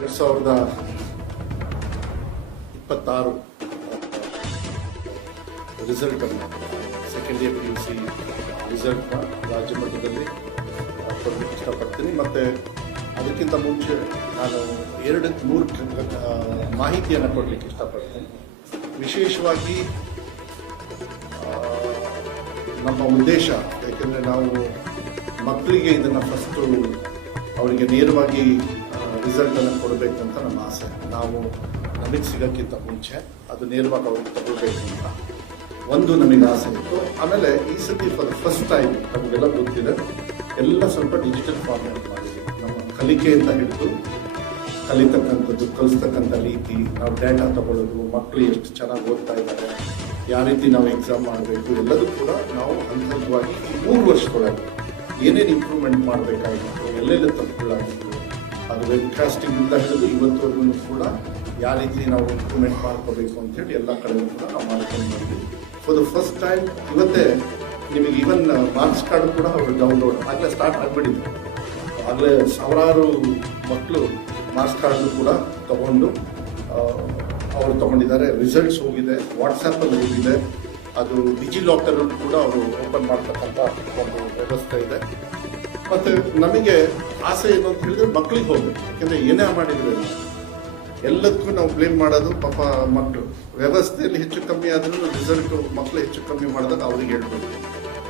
2026 result ಅನ್ನು second year PUC ರಿಸಲ್ಟ್ನ ರಾಜ್ಯ ಮಟ್ಟದಲ್ಲಿ ಕೊಡಲಿಕ್ಕೆ ಇಷ್ಟಪಡ್ತೀನಿ. ಮತ್ತು ಅದಕ್ಕಿಂತ ಮುಂಚೆ ನಾನು 2-3 ಮಾಹಿತಿಯನ್ನು ಕೊಡಲಿಕ್ಕೆ ಇಷ್ಟಪಡ್ತೀನಿ. ವಿಶೇಷವಾಗಿ ನಮ್ಮ ಉದ್ದೇಶ, ಯಾಕೆಂದರೆ ನಾವು ಮಕ್ಕಳಿಗೆ ಇದನ್ನು ಫಸ್ಟು ಅವರಿಗೆ ನೇರವಾಗಿ ರಿಸಲ್ಟನ್ನು ಕೊಡಬೇಕು ಅಂತ ನಮ್ಮ ಆಸೆ. ನಾವು ನಮಗೆ ಸಿಗೋಕ್ಕಿಂತ ಮುಂಚೆ ಅದು ನೇರವಾಗಿ ಅವ್ರಿಗೆ ತಗೊಳ್ಬೇಕು ಅಂತ ಒಂದು ನಮಗೆ ಆಸೆ ಇತ್ತು. ಆಮೇಲೆ ಈ ಸತಿ ಫಾರ್ ಫಸ್ಟ್ ಟೈಮ್ ನಮಗೆಲ್ಲ ಗೊತ್ತಿದೆ, ಎಲ್ಲ ಸ್ವಲ್ಪ ಡಿಜಿಟಲ್ ಫಾರ್ಮ್ಯಾಟ್ ಮಾಡಿದ್ವಿ. ನಮ್ಮ ಕಲಿಕೆಯಿಂದ ಹಿಡಿದು ಕಲಿತಕ್ಕಂಥದ್ದು, ಕಲಿಸ್ತಕ್ಕಂಥ ರೀತಿ, ನಾವು ಡೇಟಾ ತಗೊಳ್ಳೋದು, ಮಕ್ಕಳು ಎಷ್ಟು ಚೆನ್ನಾಗಿ ಓದ್ತಾ ಇದ್ದಾರೆ, ಯಾವ ರೀತಿ ನಾವು ಎಕ್ಸಾಮ್ ಮಾಡಬೇಕು, ಎಲ್ಲದೂ ಕೂಡ ನಾವು ಹಂತವಾಗಿ ಈ 3 ವರ್ಷದೊಳಗೆ ಏನೇನು ಇಂಪ್ರೂವ್ಮೆಂಟ್ ಮಾಡಬೇಕಾಗಿತ್ತು, ಎಲ್ಲೆಲ್ಲ ತಪ್ಪುಗಳಾಗಿತ್ತು, ಅದು ವೆಬ್ಕಾಸ್ಟಿಂಗಿಂದ ಹಿಡಿದು ಇವತ್ತವರೆಗೂ ಕೂಡ ಯಾವ ರೀತಿ ನಾವು ಇಂಪ್ರೂವ್ಮೆಂಟ್ ಮಾಡ್ಕೋಬೇಕು ಅಂತೇಳಿ ಎಲ್ಲ ಕಡೆಯೂ ಕೂಡ ನಾವು ಮಾಡ್ಕೊಂಡು ಬಂದ್ವಿ. ಫಾರ್ ದ ಫಸ್ಟ್ ಟೈಮ್ ಇವತ್ತೇ ನಿಮಗೆ ಈವನ್ ಮಾರ್ಕ್ಸ್ ಕಾರ್ಡ್ ಕೂಡ ಅವರು ಡೌನ್ಲೋಡ್ ಆಗಲೇ ಸ್ಟಾರ್ಟ್ ಆಗಿಬಿಟ್ಟಿದೆ. ಆಗಲೇ ಸಾವಿರಾರು ಮಕ್ಕಳು ಮಾರ್ಕ್ಸ್ ಕಾರ್ಡ್ ಕೂಡ ತಗೊಂಡು ಅವರು ತಗೊಂಡಿದ್ದಾರೆ. ರಿಸಲ್ಟ್ಸ್ ಹೋಗಿದೆ, ವಾಟ್ಸಪ್ಪಲ್ಲಿ ಹೋಗಿದೆ, ಅದು ಡಿಜಿ ಲಾಕರಲ್ಲಿ ಕೂಡ ಅವರು ಓಪನ್ ಮಾಡ್ತಕ್ಕಂಥ ಒಂದು ವ್ಯವಸ್ಥೆ ಇದೆ. ಮತ್ತು ನಮಗೆ ಆಸೆ ಏನು ಅಂತ ಹೇಳಿದ್ರೆ ಮಕ್ಕಳಿಗೆ ಹೋಗ್ಬೇಕು. ಯಾಕೆಂದರೆ ಏನೇ ಮಾಡಿದ್ರೆ ಎಲ್ಲದಕ್ಕೂ ನಾವು ಬ್ಲೇಮ್ ಮಾಡೋದು ಪಾಪ ಮಕ್ಕಳು. ವ್ಯವಸ್ಥೆಯಲ್ಲಿ ಹೆಚ್ಚು ಕಮ್ಮಿ ಆದ್ರೂ ರಿಸಲ್ಟು ಮಕ್ಕಳು ಹೆಚ್ಚು ಕಮ್ಮಿ ಮಾಡಿದಾಗ ಅವ್ರಿಗೆ ಹೇಳ್ಬೇಕು.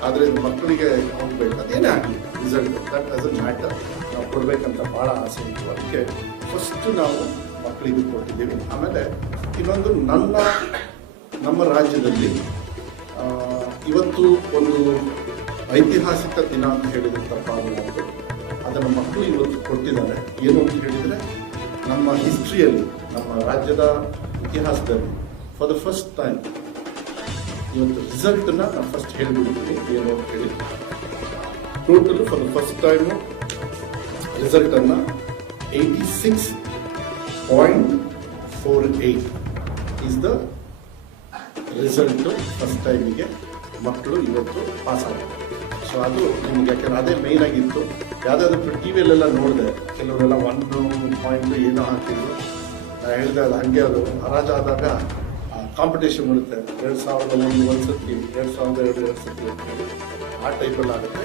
ಆದರೆ ಮಕ್ಕಳಿಗೆ ಹೋಗ್ಬೇಕು, ಅದೇನೇ ಆಗಲಿ ರಿಸಲ್ಟ್ ದಟ್ ಡಸಂಟ್ ಮ್ಯಾಟರ್, ನಾವು ಕೊಡಬೇಕಂತ ಭಾಳ ಆಸೆ ಇತ್ತು. ಅದಕ್ಕೆ ಫಸ್ಟ್ ನಾವು ಮಕ್ಕಳಿಗೆ ಕೊಟ್ಟಿದ್ದೀವಿ. ಆಮೇಲೆ ಇನ್ನೊಂದು ನಮ್ಮ ರಾಜ್ಯದಲ್ಲಿ ಇವತ್ತು ಒಂದು ಐತಿಹಾಸಿಕ ದಿನ ಅಂತ ಹೇಳಿದ್ರೆ ತಪ್ಪಾಗಲಾರದು. ಅದನ್ನು ಮಕ್ಕಳು ಇವತ್ತು ಕೊಟ್ಟಿದ್ದಾರೆ. ಏನು ಅಂತ ಹೇಳಿದರೆ ನಮ್ಮ ಹಿಸ್ಟ್ರಿಯಲ್ಲಿ, ನಮ್ಮ ರಾಜ್ಯದ ಇತಿಹಾಸದಲ್ಲಿ ಫಾರ್ ದ ಫಸ್ಟ್ ಟೈಮ್ ಇವತ್ತು ರಿಸಲ್ಟನ್ನು ನಾನು ಫಸ್ಟ್ ಹೇಳಿಬಿಡ್ತೀನಿ ಏನು ಅಂತ ಹೇಳಿ. Total for the first time ರಿಸಲ್ಟನ್ನು 86.48 ಈಸ್ ದ ರಿಸಲ್ಟು. ಫಸ್ಟ್ ಟೈಮಿಗೆ ಮಕ್ಕಳು ಇವತ್ತು ಪಾಸ್ ಆಗಿದೆ. ಸೊ ಅದು ನಿಮ್ಗೆ, ಯಾಕೆಂದ್ರೆ ಅದೇ ಮೇಯ್ನ್ ಆಗಿತ್ತು. ಯಾವುದಾದ್ರು ಟಿ ವಿಯಲ್ಲೆಲ್ಲ ನೋಡಿದೆ, ಕೆಲವರೆಲ್ಲ 1 ಪಾಯಿಂಟ್ ಏನೋ ಹಾಕಿದ್ರು. ನಾನು ಹೇಳಿದೆ ಅದು ಹಾಗೆ, ಅದು ಹರಾಜಾದಾಗ ಕಾಂಪಿಟೇಷನ್ ಬರುತ್ತೆ. 2001 ಒಂದು ಸತಿ, 2002 2 ಸತಿ ಅಂತೇಳಿ ಆ ಟೈಪಲ್ಲಿ ಆಗುತ್ತೆ.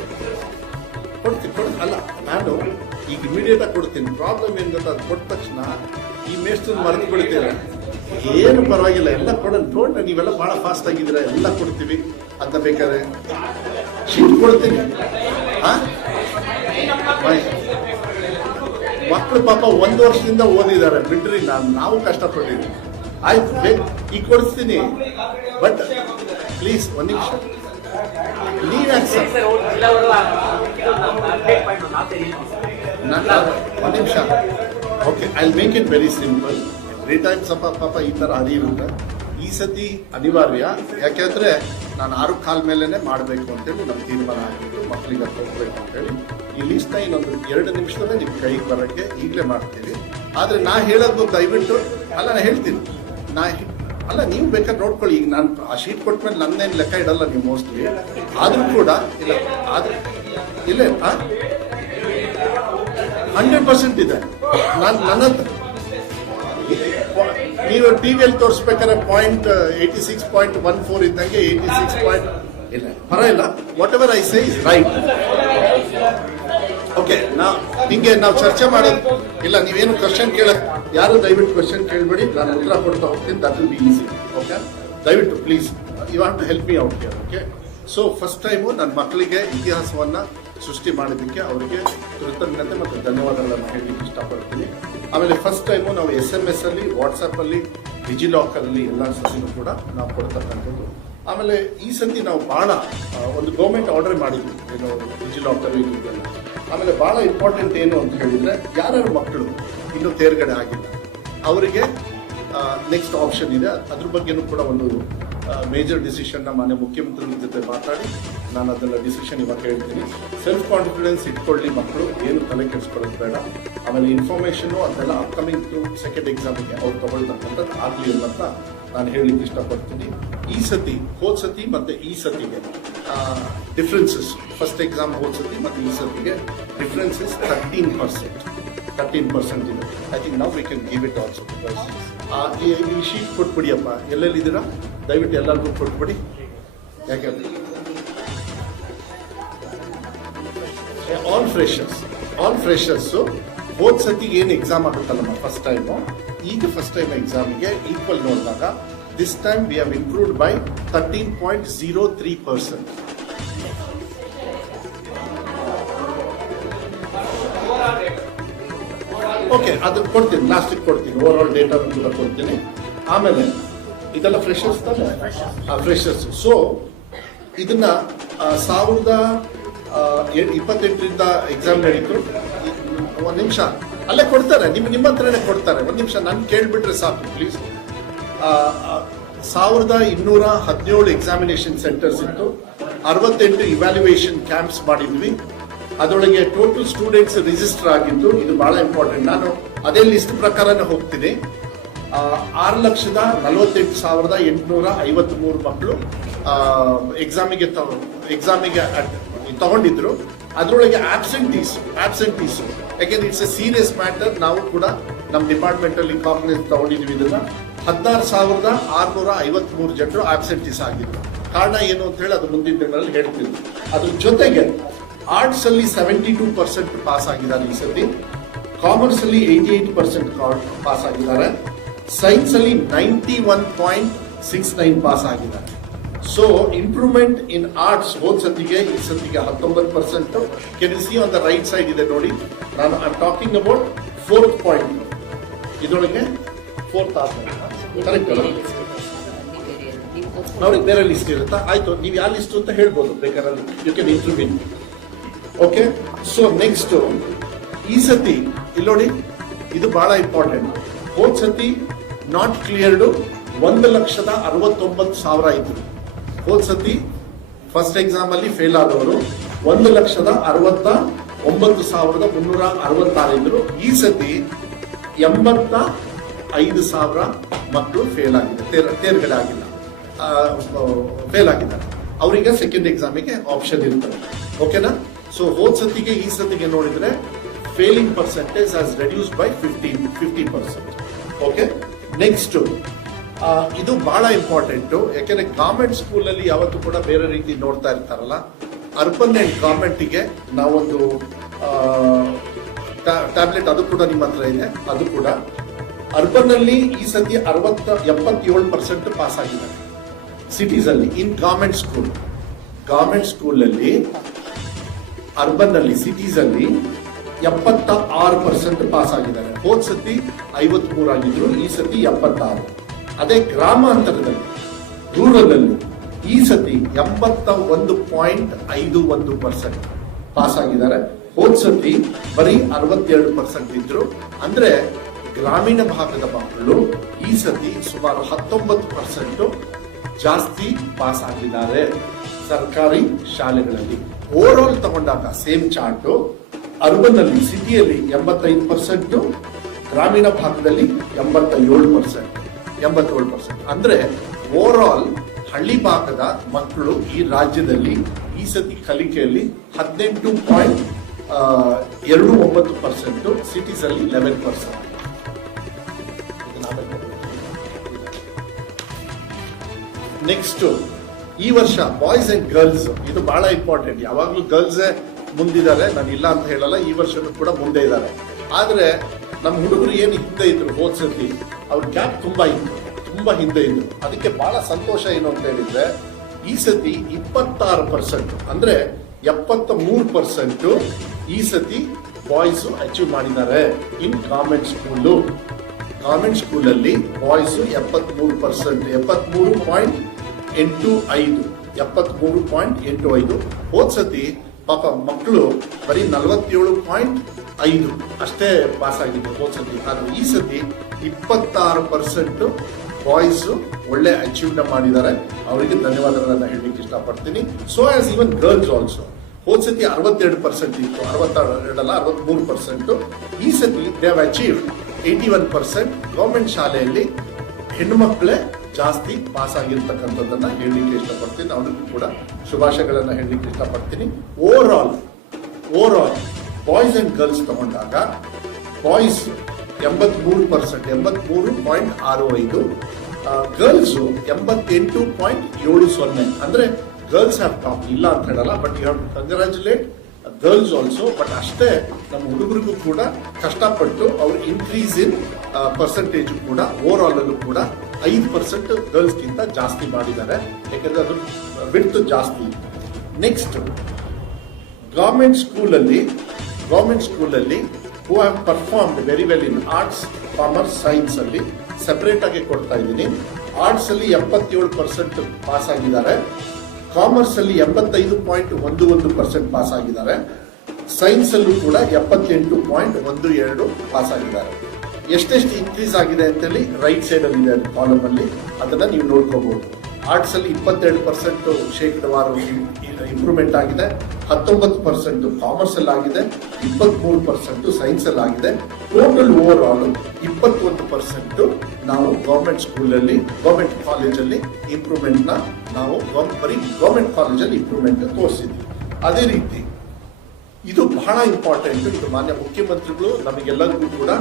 ಕೊಡ್ತೀನಿ ಅಲ್ಲ, ನಾನು ಈಗ ಇಮಿಡಿಯೇಟಾಗಿ ಕೊಡ್ತೀನಿ. ಪ್ರಾಬ್ಲಮ್ ಏನು ಗೊತ್ತಾ, ಅದು ಕೊಟ್ಟ ತಕ್ಷಣ ಈ ಮೇಷ್ಟ್ರನ್ನ ಮರೆತು ಬಿಡ್ತೀರ. ಏನು ಪರವಾಗಿಲ್ಲ, ಎಲ್ಲ ಕೊಡೋಣ, ನೋಡ್ರಿ ನೀವೆಲ್ಲ ಭಾಳ ಫಾಸ್ಟ್ ಆಗಿದ್ದೀರ, ಎಲ್ಲ ಕೊಡ್ತೀವಿ ಅಂತ. ಬೇಕಾದ್ರೆ ಶೀಟ್ ಕೊಡ್ತೀನಿ. ಮಕ್ಕಳು ಪಾಪ 1 ವರ್ಷದಿಂದ ಓದಿದ್ದಾರೆ, ಬಿಡ್ರಿ, ನಾವು ಕಷ್ಟಪಟ್ಟಿದ್ದೀವಿ. ಆಯ್ತು, ಈಗ ಕೊಡಿಸ್ತೀನಿ, ಬಟ್ ಪ್ಲೀಸ್ 1 ನಿಮಿಷ ನೀವ್ಯಾಕೆ ಸರ್, 1 ನಿಮಿಷ. Okay, I make it very simple. Every time ಪಾಪ ಈ ಥರ ಇರುತ್ತೆ. ಈ ಸತಿ ಅನಿವಾರ್ಯ, ಯಾಕೆಂದರೆ ನಾನು 6 ಕಾಲ ಮೇಲೇ ಮಾಡಬೇಕು ಅಂತೇಳಿ ನಮ್ಮ ತೀರ್ಮಾನ ಆಗಿತ್ತು. ಮಕ್ಕಳಿಗೆ ಹೋಗ್ಬೇಕು ಅಂತೇಳಿ ಈ ಲೀಸ್ಟ್ನ ಇನ್ನೊಂದು 2 ನಿಮಿಷದಲ್ಲೇ ನಿಮ್ಮ ಕೈಗೆ ಬರೋಕ್ಕೆ ಈಗಲೇ ಮಾಡ್ತೀವಿ. ಆದರೆ ನಾ ಹೇಳೋದು ದಯವಿಟ್ಟು ಅಲ್ಲ, ನಾನು ಹೇಳ್ತೀನಿ, ಅಲ್ಲ ನೀವು ಬೇಕಾದ್ರೆ ನೋಡ್ಕೊಳ್ಳಿ. ಈಗ ನಾನು ಆ ಶೀಟ್ ಕೊಟ್ಮೇಲೆ ನನ್ನೇನು ಲೆಕ್ಕ ಇಡಲ್ಲ ನೀವು ಮೋಸ್ಟ್ಲಿ. ಆದರೂ ಕೂಡ ಇಲ್ಲ, ಆದರೆ ಇಲ್ಲೇ 100% ಇದೆ. ನನ್ನ ನೀವು ಟಿವಿಯಲ್ಲಿ ತೋರಿಸ್ಬೇಕಾದ್ರೆ 86.14 ಇದ್ದಂಗೆ 86 ಇಲ್ಲ, ಪರವಾಗಿಲ್ಲ. What ever I say is right. Okay, ಹಿಂಗೆ ನಾವು ಚರ್ಚೆ ಮಾಡೋದು ಇಲ್ಲ. ನೀವೇನು ಕ್ವಶನ್ ಯಾರು ದಯವಿಟ್ಟು ಕ್ವಶನ್ ಕೇಳಬೇಡಿ, ನಾನು ಉತ್ತರ ಕೊಡ್ತಾ ಹೋಗ್ತೀನಿ. That will be easy. Okay, ದಯವಿಟ್ಟು please you have to help me out here. Okay, so first time ನನ್ನ ಮಕ್ಕಳಿಗೆ ಇತಿಹಾಸವನ್ನು ಸೃಷ್ಟಿ ಮಾಡಿದ್ದಕ್ಕೆ ಅವರಿಗೆ ಕೃತಜ್ಞತೆ ಮತ್ತು ಧನ್ಯವಾದಗಳನ್ನು ಹೇಳಲಿಕ್ಕೆ ಇಷ್ಟಪಡ್ತೀನಿ. ಆಮೇಲೆ ಫಸ್ಟ್ ಟೈಮು ನಾವು SMS ಅಲ್ಲಿ, ವಾಟ್ಸಪ್ಪಲ್ಲಿ, ಡಿಜಿ ಲಾಕರಲ್ಲಿ ಎಲ್ಲ ಸತಿನೂ ಕೂಡ ನಾವು ಕೊಡ್ತಕ್ಕಂಥದ್ದು. ಆಮೇಲೆ ಈ ಸತಿ ನಾವು ಭಾಳ ಒಂದು ಗೌರ್ಮೆಂಟ್ ಆರ್ಡರ್ ಮಾಡಿದ್ವಿ, ಏನು ಡಿಜಿ ಲಾಕರ್ ಇದೆಲ್ಲ. ಆಮೇಲೆ ಭಾಳ ಇಂಪಾರ್ಟೆಂಟ್ ಏನು ಅಂತ ಹೇಳಿದರೆ, ಯಾರ್ಯಾರು ಮಕ್ಕಳು ಇನ್ನೂ ತೇರ್ಗಡೆ ಆಗಿಲ್ಲ ಅವರಿಗೆ ನೆಕ್ಸ್ಟ್ ಆಪ್ಷನ್ ಇದೆ. ಅದ್ರ ಬಗ್ಗೆನೂ ಕೂಡ ಒಂದು ಮೇಜರ್ ಡಿಸಿಷನ್ನ ಮಾನ್ಯ ಮುಖ್ಯಮಂತ್ರಿಗಳ ಜೊತೆ ಮಾತಾಡಿ ನಾನು ಅದನ್ನು ಡಿಸಿಷನ್ ಇವಾಗ ಹೇಳ್ತೀನಿ. ಸೆಲ್ಫ್ ಕಾನ್ಫಿಡೆನ್ಸ್ ಇಟ್ಕೊಳ್ಳಿ ಮಕ್ಕಳು, ಏನು ತಲೆ ಕೆಡಿಸ್ಕೊಳ್ಳೋದು ಬೇಡ. ಆಮೇಲೆ ಇನ್ಫಾರ್ಮೇಷನು ಅದೆಲ್ಲ ಅಪ್ಕಮಿಂಗ್ ಟು ಸೆಕೆಂಡ್ ಎಕ್ಸಾಮಿಗೆ ಅವ್ರು ತಗೊಳ್ತಕ್ಕಂಥದ್ದು ಆಗಲಿ ಅಂತ ನಾನು ಹೇಳಲಿಕ್ಕೆ ಇಷ್ಟಪಡ್ತೀನಿ. ಈ ಸತಿ, ಹೋದ ಸತಿ ಮತ್ತು ಈ ಸತಿಗೆ ಡಿಫ್ರೆನ್ಸಸ್, ಫಸ್ಟ್ ಎಕ್ಸಾಮ್ ಹೋದ ಸತಿ ಮತ್ತು ಈ ಸತಿಗೆ ಡಿಫ್ರೆನ್ಸಸ್ 13%. 13% ಇದೆ. ಐ ಥಿಂಕ್ ನಾವು we can give it also. Because ಈ ಶೀಟ್ ಕೊಟ್ಬಿಡಿಯಪ್ಪ, ಎಲ್ಲೆಲ್ಲಿದ್ದೀರಾ ದಯವಿಟ್ಟು ಎಲ್ಲರಿಗೂ ಕೊಟ್ಬಿಡಿ. ಯಾಕೆಂದ್ರೆ ಆಲ್ ಫ್ರೆಷರ್ಸು ಹೋದ ಸತಿಗೆ ಏನು ಎಕ್ಸಾಮ್ ಆಗುತ್ತಲ್ಲಮ್ಮ ಫಸ್ಟ್ ಟೈಮು, ಈಗ ಫಸ್ಟ್ ಟೈಮ್ ಎಕ್ಸಾಮಿಗೆ ಈಕ್ವಲ್ ನೋಡಿದಾಗ this time we have improved by 13.03%. Okay, ಅದು ಕೊಡ್ತೀನಿ, ಲಾಸ್ಟಿಗೆ ಕೊಡ್ತೀನಿ, ಓವರ್ ಆಲ್ ಡೇಟಾ ಕೂಡ ಕೊಡ್ತೀನಿ. ಆಮೇಲೆ ಇದೆಲ್ಲ ಫ್ರೆಷರ್ಸ್ ತಾನೆ, ಫ್ರೆಷರ್ಸ್. ಸೊ ಇದನ್ನ 2028ರಿಂದ ಎಕ್ಸಾಮ್ ನಡೀತು. ಒಂದು ನಿಮಿಷ ಅಲ್ಲೇ ಕೊಡ್ತಾರೆ, ನಿಮ್ಮ ಹತ್ರನೇ ಕೊಡ್ತಾರೆ. ಒಂದು ನಿಮಿಷ ನಾನು ಕೇಳ್ಬಿಟ್ರೆ ಸಾಕು ಪ್ಲೀಸ್. 1217 ಎಕ್ಸಾಮಿನೇಷನ್ ಸೆಂಟರ್ಸ್ ಇತ್ತು, 68 ಇವ್ಯಾಲ್ಯೂಯೇಷನ್ ಕ್ಯಾಂಪ್ಸ್ ಮಾಡಿದ್ವಿ. ಅದರೊಳಗೆ ಟೋಟಲ್ ಸ್ಟೂಡೆಂಟ್ಸ್ ರಿಜಿಸ್ಟರ್ ಆಗಿದ್ದು, ಇದು ಬಹಳ ಇಂಪಾರ್ಟೆಂಟ್. ನಾನು ಅದೇ ಲಿಸ್ಟ್ ಪ್ರಕಾರನೇ ಹೋಗ್ತೀನಿ. 6,48,853 ಮಕ್ಕಳು ಎಕ್ಸಾಮಿಗೆ ತಗೊಂಡಿದ್ರು. ಅದರೊಳಗೆ ಆಬ್ಸೆಂಟೀಸ್, ಯಾಕೆಂದ್ರೆ ಇಟ್ಸ್ ಎ ಸೀರಿಯಸ್ ಮ್ಯಾಟರ್. ನಾವು ಕೂಡ ನಮ್ಮ ಡಿಪಾರ್ಟ್ಮೆಂಟ್ ಅಲ್ಲಿ ಕಾಗ್ನಿಸ್ ತಗೊಂಡಿದ್ವಿ ಇದನ್ನ. 16,653 ಜನರು ಆಬ್ಸೆಂಟೀಸ್ ಆಗಿದ್ರು. ಕಾರಣ ಏನು ಅಂತ ಹೇಳಿ ಅದು ಮುಂದಿನ ದಿನಗಳಲ್ಲಿ ಹೇಳ್ತೀವಿ. ಅದ್ರ ಜೊತೆಗೆ ಆರ್ಟ್ಸ್ ಅಲ್ಲಿ 72% ಪಾಸ್ ಆಗಿದ್ದಾರೆ ಈ ಸತಿ, ಕಾಮರ್ಸ್ ಅಲ್ಲಿ 88% ಪಾಸ್ ಆಗಿದ್ದಾರೆ, ಸೈನ್ಸ್ ಅಲ್ಲಿ 91.69 ಪಾಸ್ ಆಗಿದ್ದಾರೆ. ಸೊ ಇಂಪ್ರೂವ್ಮೆಂಟ್ ಇನ್ ಆರ್ಟ್ಸ್ ಹೋದ ಸತಿಗೆ ಈ ಸತಿಗೆ 19%. Can U C on the right side ಇದೆ ನೋಡಿ. ನಾನು I am talking about 4th point. ಇದರೊಳಗೆ 4th ಕರೆಕ್ಟ್ ಅಲ್ಲ, ನೋಡಿ ಬೇರೆ ಲಿಸ್ಟ್ ಇರುತ್ತಾ? ಆಯ್ತು, ನೀವು ಯಾವ ಲಿಸ್ಟ್ ಅಂತ ಹೇಳ್ಬೋದು ಬೇಕಾದ್ರೆ, you can interview. Okay, so next ಈ ಸತಿ ಇಲ್ಲಿ ನೋಡಿ, ಇದು ಬಹಳ ಇಂಪಾರ್ಟೆಂಟ್. ಹೋದ ಸತಿ ನಾಟ್ ಕ್ಲಿಯರ್ಡು 1,69,000 ಇದ್ರು. ಹೋದ ಸತಿ ಫಸ್ಟ್ ಎಕ್ಸಾಮ್ ಅಲ್ಲಿ ಫೇಲ್ ಆದವರು 1,69,366 ಇದ್ರು. ಈ ಸತಿ 85,000 ಮಕ್ಕಳು ಫೇಲ್ ಆಗಿದೆ, ತೇರ್ಗಡೆ ಆಗಿಲ್ಲ, ಫೇಲ್ ಆಗಿದ್ದಾರೆ. ಅವರಿಗೆ ಸೆಕೆಂಡ್ ಎಕ್ಸಾಮಿಗೆ ಆಪ್ಷನ್ ಇರ್ತದೆ. ಓಕೆನಾ? ಸೊ ಹೋದ ಸತಿಗೆ ಈ ಸತಿಗೆ ನೋಡಿದ್ರೆ failing percentage has reduce by 50%. Okay, next ಇದು ಬಹಳ ಇಂಪಾರ್ಟೆಂಟು. ಯಾಕೆಂದ್ರೆ ಗವರ್ಮೆಂಟ್ ಸ್ಕೂಲ್ ಅಲ್ಲಿ ಯಾವತ್ತೂ ಕೂಡ ಬೇರೆ ರೀತಿ ನೋಡ್ತಾ ಇರ್ತಾರಲ್ಲ. ಅರ್ಬನ್ ಅಂಡ್ ಗವರ್ಮೆಂಟ್ಗೆ ನಾವೊಂದು ಟ್ಯಾಬ್ಲೆಟ್, ಅದು ಕೂಡ ನಿಮ್ಮ ಹತ್ರ ಇದೆ. ಅದು ಕೂಡ ಅರ್ಬನ್ ಅಲ್ಲಿ ಈ ಸತಿ 77% ಪಾಸ್ ಆಗಿದ್ದಾರೆ ಸಿಟೀಸ್ ಅಲ್ಲಿ. ಇನ್ ಗವರ್ಮೆಂಟ್ ಸ್ಕೂಲ್ ಅಲ್ಲಿ ಅರ್ಬನ್ ಅಲ್ಲಿ ಸಿಟೀಸ್ ಅಲ್ಲಿ 76% ಪಾಸ್ ಆಗಿದ್ದಾರೆ. ಹೋದ ಸತಿ 53 ಆಗಿದ್ರು, ಈ ಸತಿ 76. ಅದೇ ಗ್ರಾಮಾಂತರದಲ್ಲಿ ರೂರಲ್ ಅಲ್ಲಿ ಈ ಸತಿ 81.51% ಪಾಸ್ ಆಗಿದ್ದಾರೆ. ಹೋದ ಸತಿ ಬರೀ 67% ಇದ್ರು. ಅಂದ್ರೆ ಗ್ರಾಮೀಣ ಭಾಗದ ಮಕ್ಕಳು ಈ ಸತಿ ಸುಮಾರು 19% ಜಾಸ್ತಿ ಪಾಸ್ ಆಗಿದ್ದಾರೆ ಸರ್ಕಾರಿ ಶಾಲೆಗಳಲ್ಲಿ. ಓವರ್ ಆಲ್ ತಗೊಂಡಾಗ ಸೇಮ್ ಚಾರ್ಟ್, ಅರ್ಬನ್ ಅಲ್ಲಿ ಸಿಟಿಯಲ್ಲಿ 85%, ಗ್ರಾಮೀಣ ಭಾಗದಲ್ಲಿ 87%. ಅಂದ್ರೆ ಓವರ್ ಆಲ್ ಹಳ್ಳಿ ಭಾಗದ ಮಕ್ಕಳು ಈ ರಾಜ್ಯದಲ್ಲಿ ಈ ಸತಿ ಕಲಿಕೆಯಲ್ಲಿ 18.29%, ಸಿಟೀಸ್ ಅಲ್ಲಿ 11%. ನೆಕ್ಸ್ಟ್ ಈ ವರ್ಷ ಬಾಯ್ಸ್ ಅಂಡ್ ಗರ್ಲ್ಸ್, ಇದು ಬಹಳ ಇಂಪಾರ್ಟೆಂಟ್. ಯಾವಾಗ್ಲೂ ಗರ್ಲ್ಸೇ ಮುಂದಿದ್ದಾರೆ, ನಾನು ಇಲ್ಲ ಅಂತ ಹೇಳಲ್ಲ, ಈ ವರ್ಷನೂ ಕೂಡ ಮುಂದೆ ಇದ್ದಾರೆ. ಆದ್ರೆ ನಮ್ಮ ಹುಡುಗರು ಏನು ಹಿಂದೆ ಇದ್ರು ಹೋದ ಸತಿ, ಅವ್ರ ಗ್ಯಾಪ್ ತುಂಬಾ ಹಿಂದೆ ಇದ್ರು. ಅದಕ್ಕೆ ಬಹಳ ಸಂತೋಷ ಏನು ಅಂತ ಹೇಳಿದ್ರೆ ಈ ಸತಿ 26%, ಅಂದ್ರೆ 73% ಈ ಸತಿ ಬಾಯ್ಸ್ ಅಚೀವ್ ಮಾಡಿದ್ದಾರೆ ಇನ್ ಗವರ್ಮೆಂಟ್ ಸ್ಕೂಲಲ್ಲಿ. ಬಾಯ್ಸ್ 73.85. ಹೋದ ಸತಿ ಪಾಪ ಮಕ್ಕಳು ಬರೀ 47.5 ಅಷ್ಟೇ ಪಾಸ್ ಆಗಿದ್ರು ಹೋದ ಸತಿ. ಆದ್ರೆ ಈ ಸತಿ 26% ಬಾಯ್ಸ್ ಒಳ್ಳೆ ಅಚೀವ್ ಮಾಡಿದ್ದಾರೆ. ಅವರಿಗೆ ಧನ್ಯವಾದಗಳನ್ನ ಹೇಳಲಿಕ್ಕೆ ಇಷ್ಟಪಡ್ತೀನಿ. So as even girls also. ಹೋದ ಸತಿ 62% ಇತ್ತು, 63%. ಈ ಸತಿ ದೇ ಹ್ಯಾವ್ ಅಚೀವ್ 81%. ಗವರ್ಮೆಂಟ್ ಶಾಲೆಯಲ್ಲಿ ಹೆಣ್ಣು ಮಕ್ಕಳೇ ಜಾಸ್ತಿ ಪಾಸ್ ಆಗಿರ್ತಕ್ಕಂಥದ್ದನ್ನ ಹೇಳಲಿಕ್ಕೆ ಇಷ್ಟಪಡ್ತೀನಿ. ಅವರಿಗೂ ಕೂಡ ಶುಭಾಶಯಗಳನ್ನ ಹೇಳಲಿಕ್ಕೆ ಇಷ್ಟಪಡ್ತೀನಿ. Overall boys and girls ತಗೊಂಡಾಗ ಬಾಯ್ಸ್ 83%, 83.65, ಗರ್ಲ್ಸು 88.70. ಅಂದ್ರೆ ಗರ್ಲ್ಸ್ ಹ್ಯಾವ್ ಟಾಪ್, ಇಲ್ಲ ಅಂತ ಹೇಳಲ್ಲ, but you have to congratulate girls also. But ಅಷ್ಟೇ ನಮ್ಮ ಹುಡುಗರಿಗೂ ಕೂಡ ಕಷ್ಟಪಟ್ಟು ಅವ್ರು ಇನ್ಕ್ರೀಸ್ ಇನ್ ಪರ್ಸೆಂಟೇಜ್ ಕೂಡ ಓವರ್ ಆಲ್ ಅಲ್ಲೂ ಕೂಡ 5% ಗರ್ಲ್ಸ್ಗಿಂತ ಜಾಸ್ತಿ ಮಾಡಿದ್ದಾರೆ, ಯಾಕಂದ್ರೆ ಅದು ಬಿಡ್ತು ಜಾಸ್ತಿ. ನೆಕ್ಸ್ಟ್, ಗವರ್ಮೆಂಟ್ ಸ್ಕೂಲಲ್ಲಿ who have performed very well in arts, commerce, science ಅಲ್ಲಿ ಸೆಪರೇಟ್ ಆಗಿ ಕೊಡ್ತಾ ಇದ್ದೀನಿ. ಆರ್ಟ್ಸ್ ಅಲ್ಲಿ 77% ಪಾಸ್ ಆಗಿದ್ದಾರೆ, ಕಾಮರ್ಸ್ ಅಲ್ಲಿ 85.11% ಪಾಸ್ ಆಗಿದ್ದಾರೆ, ಸೈನ್ಸ್ ಅಲ್ಲೂ ಕೂಡ 78.12 ಪಾಸ್ ಆಗಿದ್ದಾರೆ. ಎಷ್ಟೆಷ್ಟು ಇನ್ಕ್ರೀಸ್ ಆಗಿದೆ ಅಂತೇಳಿ ರೈಟ್ ಸೈಡ್ ಅಲ್ಲಿ ಇದೆ ಕಾಲಮ್ ಅಲ್ಲಿ, ಅದನ್ನ ನೀವು ನೋಡ್ಕೋಬಹುದು. ಆರ್ಟ್ಸ್ ಅಲ್ಲಿ 22% ಶೇಕಡವಾರು ಇಂಪ್ರೂವ್ಮೆಂಟ್ ಆಗಿದೆ, 19% ಕಾಮರ್ಸ್ ಅಲ್ಲಿ ಆಗಿದೆ, 23% ಸೈನ್ಸ್ ಅಲ್ಲಿ ಆಗಿದೆ. ಟೋಟಲ್ ಓವರ್ ಆಲ್ 21% ನಾವು ಗವರ್ಮೆಂಟ್ ಕಾಲೇಜಲ್ಲಿ ಇಂಪ್ರೂವ್ಮೆಂಟ್ ನಾವು ಬರೀ ಗವರ್ಮೆಂಟ್ ಕಾಲೇಜಲ್ಲಿ ಇಂಪ್ರೂವ್ಮೆಂಟ್ ತೋರಿಸಿದ್ವಿ. ಅದೇ ರೀತಿ ಇದು ಬಹಳ ಇಂಪಾರ್ಟೆಂಟ್. ಇದು ಮಾನ್ಯ ಮುಖ್ಯಮಂತ್ರಿಗಳು ನಮಗೆಲ್ಲರಿಗೂ ಕೂಡ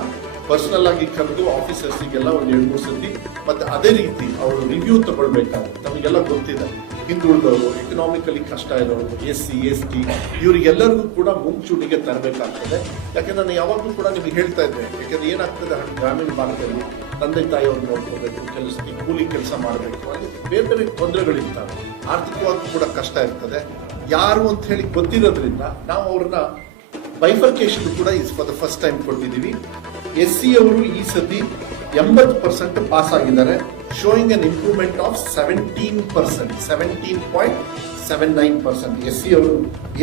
ಪರ್ಸನಲ್ ಆಗಿ ಕರೆದು ಆಫೀಸರ್ಸಿಗೆಲ್ಲ ಒಂದು 2-3 ಸತಿ ಮತ್ತೆ ಅದೇ ರೀತಿ ಅವರು ರಿವ್ಯೂ ತಗೊಳ್ಬೇಕಾಗುತ್ತೆ. ನಮಗೆಲ್ಲ ಗೊತ್ತಿದೆ, ಹಿಂದುಳಿದವರು, ಎಕನಾಮಿಕಲಿ ಕಷ್ಟ ಇರೋರು, SC ST ಇವರಿಗೆಲ್ಲರಿಗೂ ಕೂಡ ಮುಂಚೂಣಿಗೆ ತರಬೇಕಾಗ್ತದೆ. ಯಾಕಂದ್ರೆ ನಾನು ಯಾವಾಗಲೂ ಕೂಡ ನಿಮಗೆ ಹೇಳ್ತಾ ಇದ್ದೆ, ಯಾಕಂದ್ರೆ ಏನಾಗ್ತದೆ ಗ್ರಾಮೀಣ ಭಾಗದಲ್ಲಿ ತಂದೆ ತಾಯಿಯವ್ರನ್ನ ನೋಡ್ಕೋಬೇಕು, ಕೂಲಿ ಕೆಲಸ ಮಾಡಬೇಕು, ಅಲ್ಲಿ ಬೇರೆ ಬೇರೆ ತೊಂದರೆಗಳಿರ್ತವೆ, ಆರ್ಥಿಕವಾಗಿ ಕೂಡ ಕಷ್ಟ ಇರ್ತದೆ. ಯಾರು ಅಂತ ಹೇಳಿ ಗೊತ್ತಿರೋದ್ರಿಂದ ನಾವು ಅವ್ರನ್ನ ಬೈಫರ್ಕೇಶನ್ ಕೂಡ ಫಾರ್ ದ ಫಸ್ಟ್ ಟೈಮ್ ಕೊಟ್ಟಿದ್ದೀವಿ. SC ಅವರು ಈ ಸತಿ 80% ಪಾಸ್ ಆಗಿದ್ದಾರೆ, showing an improvement of 17.79%. SC ಅವರು,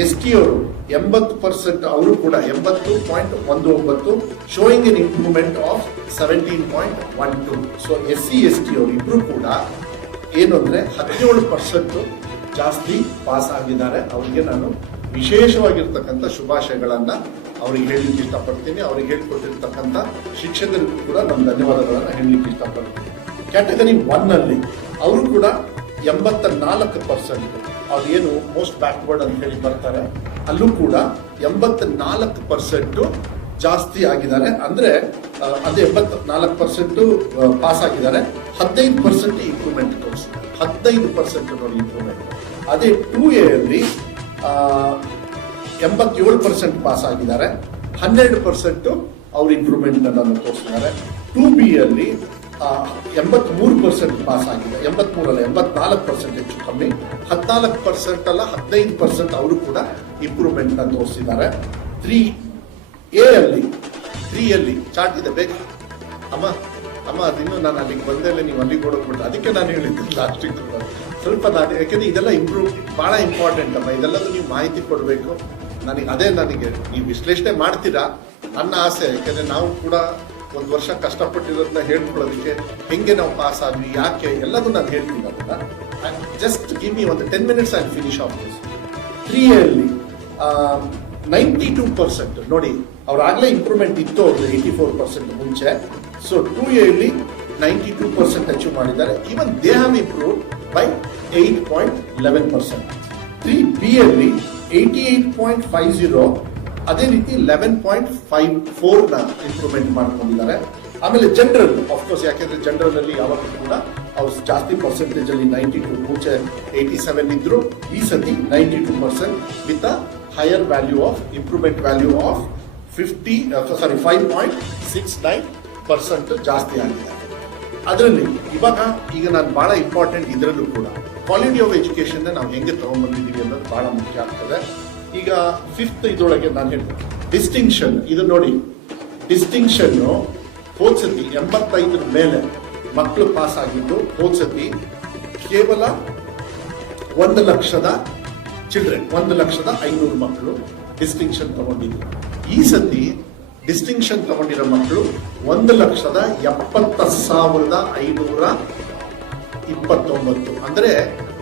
ST ಅವರು 80%, ಅವರು ಕೂಡ 80.19, showing an improvement of 17.12. So SC ST ಅವರು ಇಬ್ರು ಕೂಡ ಏನು ಅಂದ್ರೆ 17% ಜಾಸ್ತಿ ಪಾಸ್ ಆಗಿದ್ದಾರೆ. ಅವರಿಗೆ ನಾನು ವಿಶೇಷವಾಗಿರ್ತಕ್ಕಂಥ ಶುಭಾಶಯಗಳನ್ನ ಅವ್ರಿಗೆ ಹೇಳಲಿಕ್ಕೆ ಇಷ್ಟಪಡ್ತೀನಿ. ಅವ್ರಿಗೆ ಹೇಳ್ಕೊಟ್ಟಿರ್ತಕ್ಕಂಥ ಶಿಕ್ಷಕರಿಗೂ ಕೂಡ ನಮ್ಮ ಧನ್ಯವಾದಗಳನ್ನ ಹೇಳಲಿಕ್ಕೆ ಇಷ್ಟಪಡ್ತೀನಿ. ಕ್ಯಾಟಗರಿ 1 ಅಲ್ಲಿ ಅವರು ಕೂಡ 84%, ಅದೇನು ಮೋಸ್ಟ್ ಬ್ಯಾಕ್ವರ್ಡ್ ಅಂತ ಹೇಳಿ ಬರ್ತಾರೆ, ಅಲ್ಲೂ ಕೂಡ 84% ಜಾಸ್ತಿ ಆಗಿದ್ದಾರೆ. ಅಂದ್ರೆ ಅದೇ 84% ಪಾಸ್ ಆಗಿದ್ದಾರೆ, 15% ಇಂಪ್ರೂವ್ಮೆಂಟ್ ತೋರಿಸಿದ್ದಾರೆ, 15% ನೋಡಿ ಇಂಪ್ರೂವ್ಮೆಂಟ್. ಅದೇ 2A ಅಲ್ಲಿ 87% ಪಾಸ್ ಆಗಿದ್ದಾರೆ, 12% ಅವ್ರ ಇಂಪ್ರೂವ್ಮೆಂಟ್ ಅನ್ನು ತೋರಿಸಿದ್ದಾರೆ. 2B ಅಲ್ಲಿ 83% ಪಾಸ್ ಆಗಿದೆ, 83 ಅಲ್ಲ 84% ಹೆಚ್ಚು ಕಮ್ಮಿ, 14% ಅಲ್ಲ 15% ಅವರು ಕೂಡ ಇಂಪ್ರೂವ್ಮೆಂಟ್ ಅನ್ನು ತೋರಿಸಿದ್ದಾರೆ. 3A ಅಲ್ಲಿ ಚಾರ್ಟ್ ಇದೆ, ಬೇಕು ಅಮ್ಮ ಅದಿನ್ನು ನಾನು ಅಲ್ಲಿಗೆ ಬಂದೆಲ್ಲ ನೀವು ಅಲ್ಲಿಗೆ ಓಡೋಗ್ಬಿಟ್ಟು, ಅದಕ್ಕೆ ನಾನು ಹೇಳಿದ್ದೆ ಲಾಸ್ಟಿಗೆ ಸ್ವಲ್ಪ ನಾನು, ಯಾಕೆಂದ್ರೆ ಇದೆಲ್ಲ ಬಹಳ ಇಂಪಾರ್ಟೆಂಟ್ ಅಮ್ಮ, ಇದೆಲ್ಲದೂ ನೀವು ಮಾಹಿತಿ ಕೊಡಬೇಕು. ನನಗೆ ನೀವು ವಿಶ್ಲೇಷಣೆ ಮಾಡ್ತೀರಾ ನನ್ನ ಆಸೆ, ಯಾಕೆಂದ್ರೆ ನಾವು ಕೂಡ ಒಂದು ವರ್ಷ ಕಷ್ಟಪಟ್ಟಿರೋದನ್ನ ಹೇಳ್ಕೊಳ್ಳೋದಕ್ಕೆ, ಹೆಂಗೆ ನಾವು ಪಾಸ್ ಆದ್ವಿ, ಯಾಕೆ ಎಲ್ಲದೂ ನಾನು ಹೇಳ್ತೀನಿ. ಅದನ್ನ ಜಸ್ಟ್ ಗಿವ್ ಮಿ ಒಂದು 10 minutes and finish of this. 3A ಅಲ್ಲಿ 92% ನೋಡಿ, ಅವ್ರಾಗಲೇ ಇಂಪ್ರೂವ್ಮೆಂಟ್ ಇತ್ತು ಅವ್ರದ್ದು 84% ಮುಂಚೆ. ಸೊ 2A ಅಲ್ಲಿ 92% ಅಚೀವ್ ಮಾಡಿದ್ದಾರೆ. Even they have improved by 8.11%. 3B ಅಲ್ಲಿ 88.50, ಅದೇ ರೀತಿ 11.54 ಇಂಪ್ರೂವ್ಮೆಂಟ್ ಮಾಡ್ಕೊಂಡಿದ್ದಾರೆ. ಆಮೇಲೆ ಜನರಲ್, ಆಫ್ಕೋರ್ಸ್, ಯಾಕೆಂದ್ರೆ ಜನರಲ್ ಅಲ್ಲಿ ಯಾವಾಗಲೂ ಕೂಡ ಅವ್ರು ಜಾಸ್ತಿ ಪರ್ಸೆಂಟೇಜ್ ಅಲ್ಲಿ 92, ಮುಂಚೆ 87 ಇದ್ರು, ಈ ಸತಿ 92% with a higher value of improvement value of 5.69% ಜಾಸ್ತಿ ಆಗಿದೆ. ಅದರಲ್ಲಿ ಈಗ ನಾನು ಬಹಳ ಇಂಪಾರ್ಟೆಂಟ್, ಇದರಲ್ಲೂ ಕೂಡ ಕ್ವಾಲಿಟಿ ಆಫ್ ಎಜುಕೇಶನ್ ನಾವು ಹೆಂಗೆ ತಗೊಂಡ್ಬಂದಿದ್ದೀವಿ ಅನ್ನೋದು ಬಹಳ ಮುಖ್ಯ ಆಗ್ತದೆ. ಈಗ 5th ಇದರೊಳಗೆ ನಾನು ಹೇಳ್ತೀನಿ ಡಿಸ್ಟಿಂಕ್ಷನ್. ಇದು ನೋಡಿ, ಡಿಸ್ಟಿಂಕ್ಷನ್ ಹೋದ್ಸತಿ 85 ಮೇಲೆ ಮಕ್ಕಳು ಪಾಸ್ ಆಗಿದ್ದು, ಹೋದ್ಸತಿ ಕೇವಲ 1,00,000 ಚಿಲ್ಡ್ರನ್, 1,05,000 ಮಕ್ಕಳು ಡಿಸ್ಟಿಂಕ್ಷನ್ ತಗೊಂಡಿದ್ರು. ಈ ಸತಿ ಡಿಸ್ಟಿಂಕ್ಷನ್ ತಗೊಂಡಿರೋ ಮಕ್ಕಳು 1,70,529, ಅಂದ್ರೆ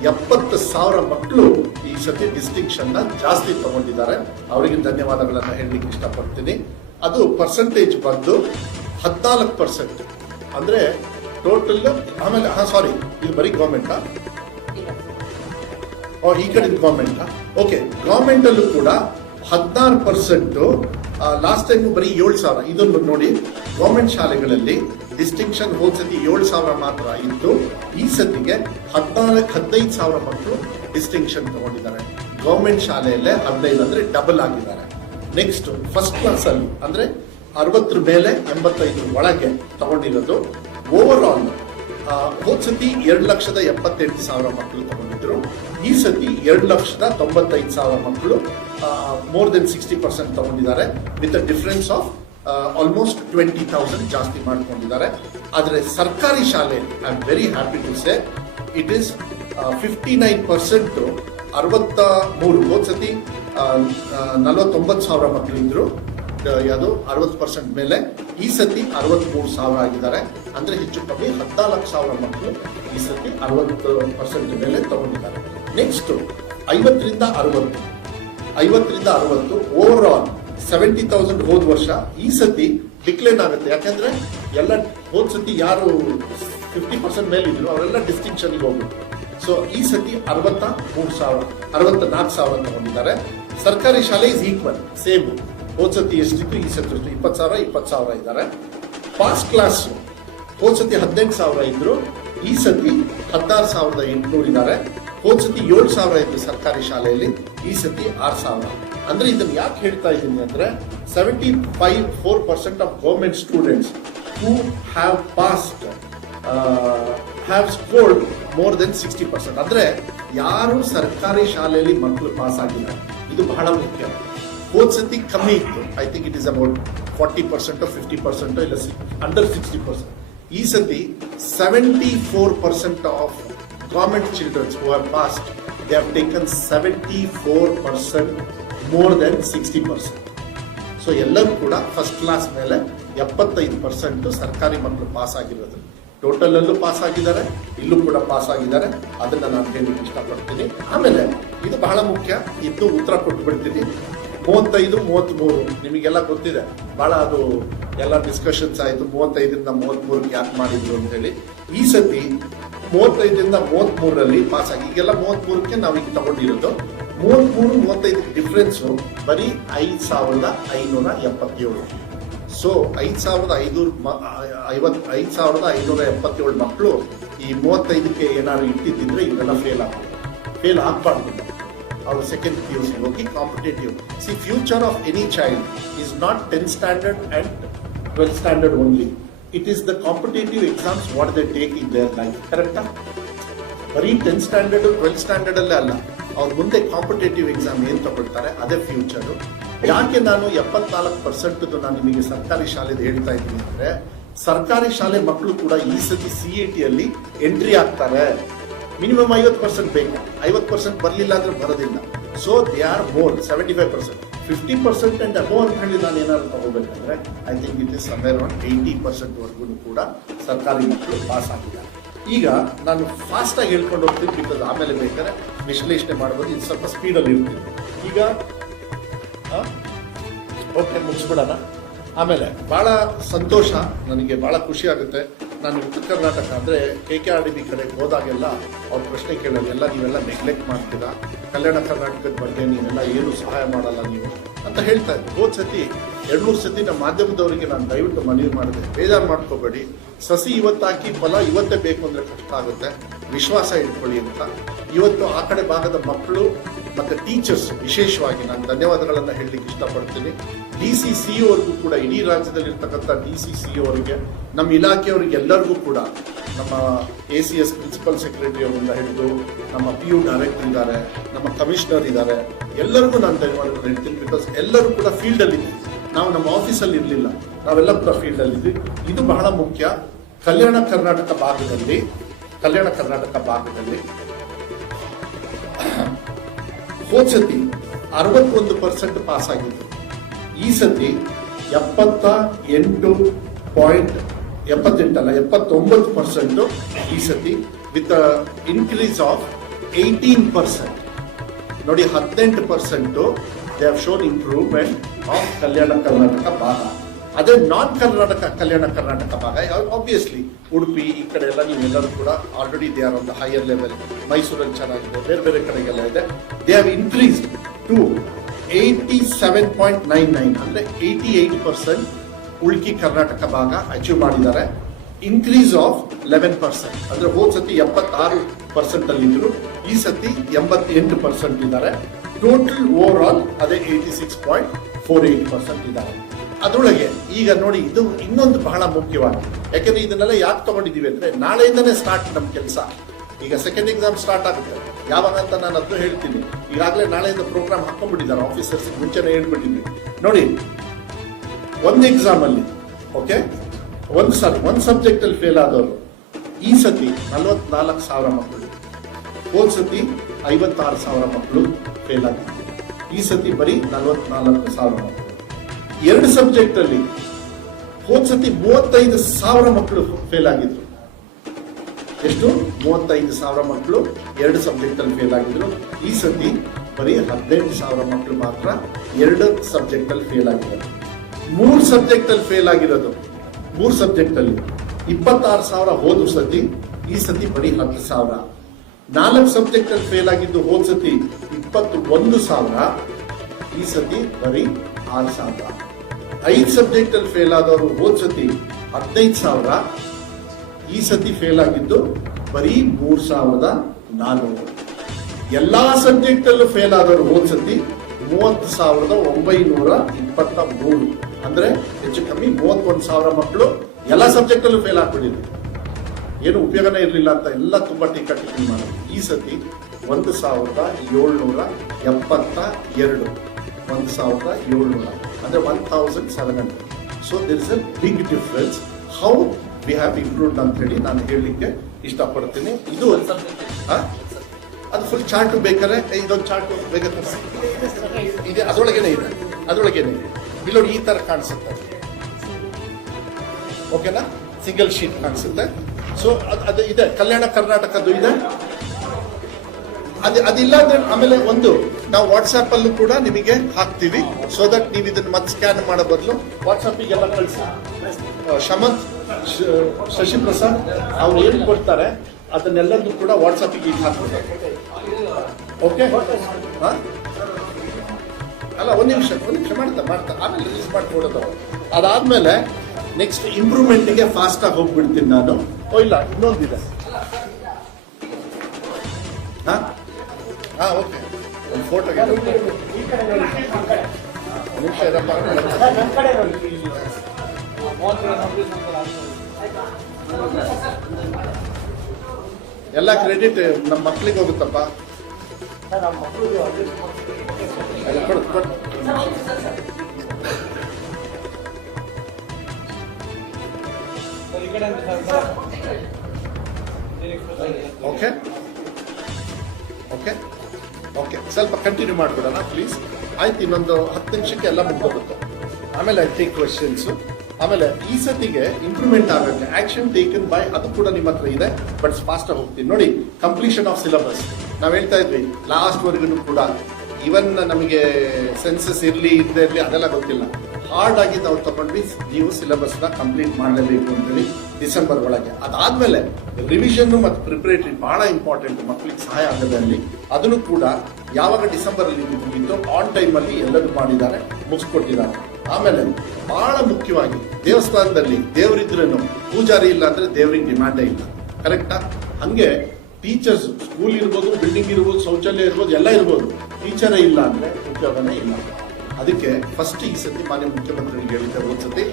70,000 ಮಕ್ಕಳು ಈ ಸತಿ ಡಿಸ್ಟಿಂಕ್ಷನ್ ಜಾಸ್ತಿ ತಗೊಂಡಿದ್ದಾರೆ. ಅವರಿಗೆ ಧನ್ಯವಾದಗಳನ್ನ ಹೇಳಲಿಕ್ಕೆ ಇಷ್ಟಪಡ್ತೀನಿ. ಅದು ಪರ್ಸೆಂಟೇಜ್ ಬಂದು 14%, ಅಂದ್ರೆ ಟೋಟಲ್. ಆಮೇಲೆ ಸಾರಿ, ಇದು ಬರೀ ಗವರ್ಮೆಂಟ್, ಈ ಕಡೆ ಗವರ್ಮೆಂಟ್. ಓಕೆ, ಗವರ್ಮೆಂಟ್ ಅಲ್ಲೂ ಕೂಡ 16% ಲಾಸ್ಟ್ ಟೈಮ್ ಬರೀ 7,000. ಇದನ್ನು ನೋಡಿ, ಗೌರ್ಮೆಂಟ್ ಶಾಲೆಗಳಲ್ಲಿ ಡಿಸ್ಟಿಂಕ್ಷನ್ ಹೋದ ಸತಿ 7,000 ಮಾತ್ರ ಇದ್ದು, ಈ ಸತಿಗೆ 15,000 ಮಕ್ಕಳು ಡಿಸ್ಟಿಂಕ್ಷನ್ ತಗೊಂಡಿದ್ದಾರೆ. ಗೌರ್ಮೆಂಟ್ ಶಾಲೆಯಲ್ಲೇ 15 ಅಂದ್ರೆ ಡಬಲ್ ಆಗಿದ್ದಾರೆ. ನೆಕ್ಸ್ಟ್ ಫಸ್ಟ್ ಕ್ಲಾಸ್ ಅಲ್ಲಿ ಅಂದ್ರೆ 60 ಮೇಲೆ 85 ಒಳಗೆ ತಗೊಂಡಿರೋದು. ಓವರ್ ಆಲ್ ಹೋದ ಸತಿ 2,78,000 ಮಕ್ಕಳು ತಗೊಂಡಿದ್ರು. ಈ ಸತಿ 2,95,000 ಮಕ್ಕಳು ಮೋರ್ ದೆನ್ 60% ತಗೊಂಡಿದ್ದಾರೆ. With a difference of almost 20,000 ಜಾಸ್ತಿ ಮಾಡ್ಕೊಂಡಿದ್ದಾರೆ. ಆದರೆ ಸರ್ಕಾರಿ ಶಾಲೆ I am very happy to say it is 59%. 63 ಹೋದ ಸತಿ 49,000 ಮಕ್ಕಳಿದ್ರು, ಯಾವುದು 60% ಮೇಲೆ. ಈ ಸತಿ 63,000 ಆಗಿದ್ದಾರೆ. ಅಂದ್ರೆ ಹೆಚ್ಚು ಕಮ್ಮಿ 14,000 ಮಕ್ಕಳು ಈ ಸತಿ 60% ಮೇಲೆ ತಗೊಂಡಿದ್ದಾರೆ. ನೆಕ್ಸ್ಟ್ 50ರಿಂದ 60 ಓವರ್ ಆಲ್ 70,000 ಹೋದ ವರ್ಷ. ಈ ಸತಿ ಡಿಕ್ಲೈನ್ ಆಗುತ್ತೆ, ಯಾಕಂದ್ರೆ ಎಲ್ಲ ಹೋದ ಸತಿ ಯಾರು 50% ಮೇಲೆ ಇದ್ರು ಅವರೆಲ್ಲ ಡಿಸ್ಟಿಂಕ್ಷನ್ ಹೋಗ್ಬಿಟ್ರು. ಸೊ ಈ ಸತಿ 64,000 ತಗೊಂಡಿದ್ದಾರೆ. ಸರ್ಕಾರಿ ಶಾಲೆ ಇಸ್ ಈಕ್ವಲ್, ಸೇಮ್. ಹೋದ ಸತಿ ಎಷ್ಟಿತ್ತು, ಈ ಸತಿ 20,000 ಇದ್ದಾರೆ. ಪಾಸ್ ಕ್ಲಾಸ್ ಹೋದ ಸತಿ 18,000 ಇದ್ರು, ಈ ಸತಿ 16,800 ಇದ್ದಾರೆ. ಹೋದ ಸತಿ 7,000 ಇದ್ರು ಸರ್ಕಾರಿ ಶಾಲೆಯಲ್ಲಿ, ಈ ಸತಿ 6,000. ಅಂದ್ರೆ ಇದನ್ನ ಯಾಕೆ ಹೇಳ್ತಾ ಇದ್ದೀನಿ ಅಂದ್ರೆ 75% of government students who have passed have scored more than 60%. ಅಂದ್ರೆ ಯಾರು ಸರ್ಕಾರಿ ಶಾಲೆಯಲ್ಲಿ ಮಕ್ಕಳು ಪಾಸ್ ಆಗಿಲ್ಲ, ಇದು ಬಹಳ ಮುಖ್ಯ. ಹೋದ ಸತಿ ಕಮ್ಮಿ ಇತ್ತು, I think it is about 40% 50%, ಇಲ್ಲ ಅಂಡರ್ 60%. ಈ ಸತಿ 74% of government childrens who have passed, they have taken 74% more than 60%. So ಎಲ್ಲರೂ ಕೂಡ ಫಸ್ಟ್ ಕ್ಲಾಸ್ ಮೇಲೆ 75% ಸರ್ಕಾರಿ ಮಕ್ಕಳು ಪಾಸ್ ಆಗಿರೋದು. ಟೋಟಲ್ ಅಲ್ಲೂ ಪಾಸ್ ಆಗಿದ್ದಾರೆ, ಇಲ್ಲೂ ಕೂಡ ಪಾಸ್ ಆಗಿದ್ದಾರೆ. ಅದನ್ನ ನಾನು ಹೇಳಲಿಕ್ಕೆ ಇಷ್ಟಪಡ್ತೀನಿ. ಆಮೇಲೆ ಇದು ಬಹಳ ಮುಖ್ಯ, ಇದು ಉತ್ತರ ಕೊಟ್ಟು ಬಿಡ್ತೀನಿ. 35, 33 ನಿಮಗೆಲ್ಲ ಗೊತ್ತಿದೆ, ಬಹಳ ಅದು ಎಲ್ಲ ಡಿಸ್ಕಷನ್ಸ್ ಆಯಿತು. 35ರಿಂದ 33 ಯಾಕೆ ಮಾಡಿದ್ರು ಅಂತ ಹೇಳಿ. ಈ ಸತಿ 35ರಿಂದ 33ರಲ್ಲಿ ಪಾಸ್ ಆಗಿ, ಈಗೆಲ್ಲ 33ಕ್ಕೆ ನಾವೀಗ ತಗೊಂಡಿರೋದು. 33-35 ಡಿಫ್ರೆನ್ಸ್ ಬರೀ 5,577. ಸೊ 5,577 ಮಕ್ಕಳು ಈ 35ಕ್ಕೆ ಏನಾದ್ರು ಇಟ್ಟಿದ್ದಿದ್ರೆ ಇವೆಲ್ಲ ಫೇಲ್ ಆಗಬಾರ್ದು. ಅವರು ಸೆಕೆಂಡ್ PUC ಹೋಗಿ competitive. C, future of any child is not 10th standard and 12th standard only. It is the competitive exams what they take in their life. ಕರೆಕ್ಟಾ? ಬರೀ 10th ಸ್ಟ್ಯಾಂಡರ್ಡ್ 12th ಸ್ಟ್ಯಾಂಡರ್ಡ್ ಅಲ್ಲೇ ಅಲ್ಲ, ಅವ್ರು ಮುಂದೆ competitive exam ಏನ್ ತಗೊಳ್ತಾರೆ ಅದೇ future. ಯಾಕೆ ನಾನು 74% ನಾನು ನಿಮಗೆ ಸರ್ಕಾರಿ ಶಾಲೆದು ಹೇಳ್ತಾ ಇದ್ದೀನಿ ಅಂದ್ರೆ, ಸರ್ಕಾರಿ ಶಾಲೆ ಮಕ್ಕಳು ಕೂಡ ಈ ಸತಿ CET ಅಲ್ಲಿ ಎಂಟ್ರಿ ಆಗ್ತಾರೆ. ಮಿನಿಮಮ್ 50% ಬೇಕು, 50% ಬರಲಿಲ್ಲ ಅಂದ್ರೆ ಬರೋದಿಲ್ಲ. So they are more 75%. 50% and above ಅಂತ ಹೇಳಿ ನಾನು ಏನಾದ್ರು ತಗೋಬೇಕಂದ್ರೆ I think it is somewhere around 80% ವರ್ಗು ಕೂಡ ಸರ್ಕಾರಿ ಮಕ್ಕಳು ಪಾಸ್ ಆಗಿದ್ದಾರೆ. ಈಗ ನಾನು ಫಾಸ್ಟ್ ಆಗಿ ಹೇಳ್ಕೊಂಡು ಹೋಗ್ತೀನಿ, ಬಿಕಾಸ್ ಆಮೇಲೆ ಬೇಕಾದ್ರೆ ವಿಶ್ಲೇಷಣೆ ಮಾಡ್ಬೋದು. ಇದು ಸ್ವಲ್ಪ ಸ್ಪೀಡಲ್ಲಿ ಇರ್ತೀನಿ. ಈಗ ಓಕೆ, ಮುಗಿಸ್ಬಿಡೋಣ. ಆಮೇಲೆ ಬಹಳ ಸಂತೋಷ, ನನಗೆ ಬಹಳ ಖುಷಿ ಆಗುತ್ತೆ. ನಾನು ಉತ್ತರ ಕರ್ನಾಟಕ ಅಂದರೆ KKRDB ಕಡೆಗೆ ಹೋದಾಗೆಲ್ಲ ಅವ್ರ ಪ್ರಶ್ನೆ ಕೇಳೋದು, ಎಲ್ಲ ನೀವೆಲ್ಲ ನೆಗ್ಲೆಕ್ಟ್ ಮಾಡ್ತೀರಾ, ಕಲ್ಯಾಣ ಕರ್ನಾಟಕದ ಬಗ್ಗೆ ನೀವೆಲ್ಲ ಏನು ಸಹಾಯ ಮಾಡಲ್ಲ ನೀವು ಅಂತ ಹೇಳ್ತಾ ಇದ್ದೆ. ಹೋದ ಸತಿ 2-3 ಸತಿ ನಮ್ಮ ಮಾಧ್ಯಮದವರಿಗೆ ನಾನು ದಯವಿಟ್ಟು ಮನವಿ ಮಾಡಿದೆ, ಬೇಜಾರು ಮಾಡ್ಕೋಬೇಡಿ, ಸಸಿ ಇವತ್ತಾಕಿ ಫಲ ಇವತ್ತೇ ಬೇಕು ಅಂದರೆ ಕಷ್ಟ ಆಗುತ್ತೆ, ವಿಶ್ವಾಸ ಇಟ್ಕೊಳ್ಳಿ ಅಂತ. ಇವತ್ತು ಆ ಕಡೆ ಭಾಗದ ಮಕ್ಕಳು ಮತ್ತು ಟೀಚರ್ಸ್ ವಿಶೇಷವಾಗಿ ನಾನು ಧನ್ಯವಾದಗಳನ್ನು ಹೇಳಲಿಕ್ಕೆ ಇಷ್ಟಪಡ್ತೀನಿ. DCCO ಅವ್ರಿಗೂ ಕೂಡ, ಇಡೀ ರಾಜ್ಯದಲ್ಲಿರ್ತಕ್ಕಂಥ DCCO ಅವರಿಗೆ, ನಮ್ಮ ಇಲಾಖೆಯವರಿಗೆ ಎಲ್ಲರಿಗೂ ಕೂಡ, ನಮ್ಮ ACS ಪ್ರಿನ್ಸಿಪಲ್ ಸೆಕ್ರೆಟರಿ ಅವರಿಂದ ಹಿಡಿದು ನಮ್ಮ PU ಡೈರೆಕ್ಟರ್ ಇದ್ದಾರೆ, ನಮ್ಮ ಕಮಿಷನರ್ ಇದ್ದಾರೆ, ಎಲ್ಲರಿಗೂ ನಾನು ಧನ್ಯವಾದಗಳು ಹೇಳ್ತೀನಿ. ಬಿಕಾಸ್ ಎಲ್ಲರೂ ಕೂಡ ಫೀಲ್ಡಲ್ಲಿ, ನಾವು ನಮ್ಮ ಆಫೀಸಲ್ಲಿ ಇರಲಿಲ್ಲ, ನಾವೆಲ್ಲ ಕೂಡ ಫೀಲ್ಡಲ್ಲಿ ಇದ್ವಿ. ಇದು ಬಹಳ ಮುಖ್ಯ. ಕಲ್ಯಾಣ ಕರ್ನಾಟಕ ಭಾಗದಲ್ಲಿ ಹೋದ ಸತಿ 61% ಪಾಸ್ ಆಗಿತ್ತು. ಈ ಸತಿ 79% ಈ ಸತಿ, ವಿತ್ ಇನ್ಕ್ರೀಸ್ ಆಫ್ 18%. ನೋಡಿ, 18% they have shown improvement of Kalyana Karnataka ಭಾಗ. ಅದೇ ನಾನ್ ಕಲ್ಯಾಣ ಕರ್ನಾಟಕ ಭಾಗ, ಆಬ್ವಿಯಸ್ಲಿ ಉಡುಪಿ ಈ ಕಡೆ ಎಲ್ಲ ನೀವೆಲ್ಲರೂ ಕೂಡ already they are on the higher level. ಮೈಸೂರಲ್ಲಿ ಚೆನ್ನಾಗಿದೆ, ಬೇರೆ ಬೇರೆ ಕಡೆಗೆಲ್ಲ ಇದೆ. ದೇ ಹ್ಯಾವ್ ಇನ್ಕ್ರೀಸ್ಡ್ ಟು 87.99 ಅಂದರೆ 88% ಉಳ್ಕಿ ಕರ್ನಾಟಕ ಭಾಗ ಅಚೀವ್ ಮಾಡಿದ್ದಾರೆ. ಇನ್ಕ್ರೀಸ್ ಆಫ್ 11%, ಅಂದ್ರೆ ಹೋದ ಸತಿ 76% ಅಲ್ಲಿದ್ರು, ಈ ಸತಿ 88% ಇದ್ದಾರೆ. ಟೋಟಲ್ ಓವರ್ ಆಲ್ ಅದೇ 86.48% ಇದ್ದಾರೆ. ಅದರೊಳಗೆ ಈಗ ನೋಡಿ, ಇದು ಇನ್ನೊಂದು ಬಹಳ ಮುಖ್ಯವಾಗಿ, ಯಾಕೆಂದ್ರೆ ಇದನ್ನೆಲ್ಲ ಯಾಕೆ ತಗೊಂಡಿದ್ದೀವಿ ಅಂದ್ರೆ ನಾಳೆಯಿಂದನೇ ಸ್ಟಾರ್ಟ್ ನಮ್ಮ ಕೆಲಸ. ಈಗ ಸೆಕೆಂಡ್ ಎಕ್ಸಾಮ್ ಸ್ಟಾರ್ಟ್ ಆಗುತ್ತೆ ಯಾವಾಗ ಅಂತ ನಾನು ಅದನ್ನು ಹೇಳ್ತೀನಿ. ಈಗಾಗಲೇ ನಾಳೆಯಿಂದ ಪ್ರೋಗ್ರಾಮ್ ಹಾಕೊಂಡ್ಬಿಟ್ಟಿದ್ದಾರೆ ಆಫೀಸರ್ಸ್, ಮುಂಚೆನೇ ಹೇಳ್ಬಿಟ್ಟಿದ್ವಿ. ನೋಡಿ, ಒಂದು ಎಕ್ಸಾಮ್ ಅಲ್ಲಿ ಓಕೆ ಒಂದು ಸಬ್ಜೆಕ್ಟ್ ಅಲ್ಲಿ ಫೇಲ್ ಆದವರು ಈ ಸತಿ 44,000 ಮಕ್ಕಳು, ಹೋದ ಸತಿ 56,000 ಮಕ್ಕಳು ಫೇಲ್ ಆಗಿದ್ರು. ಈ ಸತಿ ಬರೀ 44,000 ಮಕ್ಕಳು. 2 ಸಬ್ಜೆಕ್ಟ್ ಅಲ್ಲಿ ಹೋದ ಸತಿ 35,000 ಮಕ್ಕಳು ಫೇಲ್ ಆಗಿದ್ರು. ಎಷ್ಟು? 35,000 ಮಕ್ಕಳು 2 ಸಬ್ಜೆಕ್ಟ್ ಅಲ್ಲಿ ಫೇಲ್ ಆಗಿದ್ರು. ಈ ಸತಿ ಬರೀ 18,000 ಮಕ್ಕಳು ಮಾತ್ರ 2 ಸಬ್ಜೆಕ್ಟ್ ಅಲ್ಲಿ ಫೇಲ್ ಆಗಿದ್ದಾರೆ. 3 ಸಬ್ಜೆಕ್ಟ್ ಅಲ್ಲಿ ಫೇಲ್ ಆಗಿರೋದು, 3 ಸಬ್ಜೆಕ್ಟ್ ಅಲ್ಲಿ 26,000 ಹೋದ ಸತಿ, ಈ ಸತಿ ಬರೀ 10,000. 4 ಸಬ್ಜೆಕ್ಟ್ ಅಲ್ಲಿ ಫೇಲ್ ಆಗಿದ್ದು ಹೋದ ಸತಿ 21,000, ಈ ಸತಿ ಬರೀ 6,000. 5 ಸಬ್ಜೆಕ್ಟ್ ಅಲ್ಲಿ ಫೇಲ್ ಆದವರು ಹೋದ ಸತಿ 15,000, ಈ ಸತಿ ಫೇಲ್ ಆಗಿದ್ದು ಬರೀ 3,400. ಎಲ್ಲಾ ಸಬ್ಜೆಕ್ಟ್ ಅಲ್ಲೂ ಫೇಲ್ ಆದವರು ಹೋದ ಸತಿ 30,923, ಅಂದ್ರೆ ಹೆಚ್ಚು ಕಮ್ಮಿ 31,000 ಮಕ್ಕಳು ಎಲ್ಲ ಸಬ್ಜೆಕ್ಟ್ ಅಲ್ಲೂ ಫೇಲ್ ಆಗ್ಬಿಟ್ಟಿದ್ರು. ಏನು ಉಪಯೋಗನೇ ಇರಲಿಲ್ಲ ಅಂತ ಎಲ್ಲ ತುಂಬಾ ಟೀಕಾ ಟಿಪ್ಪಣಿ ಮಾಡಿದ್ರು. ಈ ಸತಿ 1,772, 1,700 ಅಂದ್ರೆ 1,700. So there is a big difference. How we have improved ಅಂತ ಹೇಳಿ ನಾನು ಹೇಳಲಿಕ್ಕೆ ಇಷ್ಟಪಡ್ತೀನಿ. ಇದು ಅದು ಫುಲ್ ಚಾರ್ಟ್ ಬೇಕಾದ್ರೆ ಇದೊಂದು ಚಾರ್ಟ್ ಬೇಕಾದ್ರೆ ಇದೆ, ಅದರೊಳಗೇನೆ ಇದೆ. ಇಲ್ಲಿ ಈ ತರ ಕಾಣಿಸುತ್ತೆ, ಓಕೆನಾ? ಸಿಂಗಲ್ ಶೀಟ್ ಕಾಣಿಸುತ್ತೆ. ಸೊ ಅದು ಇದೆ, ಕಲ್ಯಾಣ ಕರ್ನಾಟಕದ್ದು ಇದೆ. ಅದಿಲ್ಲ ಅಂದ್ರೆ ಆಮೇಲೆ ಒಂದು ನಾವು ವಾಟ್ಸ್ಆಪ್ ಅಲ್ಲೂ ಕೂಡ ನಿಮಗೆ ಹಾಕ್ತೀವಿ. ಸೊ ದಟ್ ನೀವು ಇದನ್ನ ಮತ್ತೆ ಸ್ಕ್ಯಾನ್ ಮಾಡೋ ಬದಲು ವಾಟ್ಸ್ಆಪಿಗೆಲ್ಲ ಕಳಿಸಿ. ಶಮಂತ್, ಶಶಿಪ್ರಸಾದ್ ಅವ್ರು ಏನು ಕೊಡ್ತಾರೆ ಅದನ್ನೆಲ್ಲದೂ ಕೂಡ ವಾಟ್ಸ್ಆಪಿಗೆ ಹಾಕ್ತಾರೆ. ಓಕೆ? ಅಲ್ಲ, ಒಂದ್ ನಿಮಿಷ ಮಾಡ್ತಾ ಆಮೇಲೆ ರಿಲೀಸ್ ಮಾಡಿ ಕೊಡೋದು. ಅದಾದ್ಮೇಲೆ ನೆಕ್ಸ್ಟ್ ಇಂಪ್ರೂವ್ಮೆಂಟ್ಗೆ ಫಾಸ್ಟ್ ಆಗಿ ಹೋಗ್ಬಿಡ್ತೀನಿ ನಾನು. ಇಲ್ಲ, ಇನ್ನೊಂದಿದೆ. ಓಕೆ, ಒಂದು ಫೋಟೋ ನಿಮಿಷ ಇರಪ್ಪ. ಎಲ್ಲ ಕ್ರೆಡಿಟ್ ನಮ್ಮ ಮಕ್ಳಿಗೆ ಹೋಗುತ್ತಪ್ಪ. ಓಕೆ ಓಕೆ ಓಕೆ, ಸ್ವಲ್ಪ ಕಂಟಿನ್ಯೂ ಮಾಡ್ಬಿಡೋಣ ಪ್ಲೀಸ್. ಆಯ್ತು, ಇನ್ನೊಂದು 10 ನಿಮಿಷಕ್ಕೆ ಎಲ್ಲ ಮುಗ್ದೋಗುತ್ತೆ. ಆಮೇಲೆ ಐ ಟೇಕ್ ಕ್ವೆಶ್ಚನ್ಸ್. ಆಮೇಲೆ ಈ ಸತಿಗೆ ಇಂಪ್ರೂವ್ಮೆಂಟ್ ಆಗುತ್ತೆ, ಆಕ್ಷನ್ ಟೇಕನ್ ಬೈ, ಅದು ಕೂಡ ನಿಮ್ಮ ಹತ್ರ ಇದೆ. ಬಟ್ ಫಾಸ್ಟ್ ಆಗಿ ಹೋಗ್ತೀನಿ ನೋಡಿ. ಕಂಪ್ಲೀಷನ್ ಆಫ್ ಸಿಲೆಬಸ್ ನಾವ್ ಹೇಳ್ತಾ ಇದ್ವಿ ಲಾಸ್ಟ್ ವರ್ಗು ಕೂಡ. ಇವನ್ ನಮಗೆ ಸೆನ್ಸಸ್ ಇರಲಿ ಇರದೇ ಇರಲಿ ಅದೆಲ್ಲ ಗೊತ್ತಿಲ್ಲ. ಹಾರ್ಡ್ ಆಗಿ ನಾವು ತಗೊಂಡ್ವಿ, ನೀವು ಸಿಲೆಬಸ್ ನ ಕಂಪ್ಲೀಟ್ ಮಾಡಲೇಬೇಕು ಅಂತೇಳಿ ಡಿಸೆಂಬರ್ ಒಳಗೆ. ಅದಾದ್ಮೇಲೆ ರಿವಿಷನ್ ಮತ್ತು ಪ್ರಿಪರೇಟರಿ ಬಹಳ ಇಂಪಾರ್ಟೆಂಟ್, ಮಕ್ಕಳಿಗೆ ಸಹಾಯ ಆಗದೆ ಅಲ್ಲಿ. ಅದನ್ನು ಕೂಡ ಯಾವಾಗ ಡಿಸೆಂಬರ್ ಅಲ್ಲಿ ಮುಗಿತು ಆನ್ ಟೈಮ್ ಅಲ್ಲಿ ಎಲ್ಲರೂ ಮಾಡಿದ್ದಾರೆ, ಮುಗಿಸ್ಕೊಟ್ಟಿದ್ದಾರೆ. ಆಮೇಲೆ ಬಹಳ ಮುಖ್ಯವಾಗಿ ದೇವಸ್ಥಾನದಲ್ಲಿ ದೇವರಿದ್ರೇನು ಪೂಜಾರಿ ಇಲ್ಲ ಅಂದ್ರೆ ದೇವರಿಗೆ ಡಿಮ್ಯಾಂಡೇ ಇಲ್ಲ. ಕರೆಕ್ಟಾ? ಹಂಗೆ ಟೀಚರ್ಸ್, ಸ್ಕೂಲ್ ಇರ್ಬೋದು, ಬಿಲ್ಡಿಂಗ್ ಇರ್ಬೋದು, ಶೌಚಾಲಯ ಇರ್ಬೋದು, ಎಲ್ಲ ಇರ್ಬೋದು, ಟೀಚರೇ ಇಲ್ಲ ಅಂದ್ರೆ ಉಪಯೋಗನೇ ಇಲ್ಲ. ಅದಕ್ಕೆ ಫಸ್ಟ್ ಈ ಸತಿ ಮಾನ್ಯ ಮುಖ್ಯಮಂತ್ರಿಗಳಿಗೆ ಹೇಳಿದ್ದೆ, ಒಂದ್ಸತಿ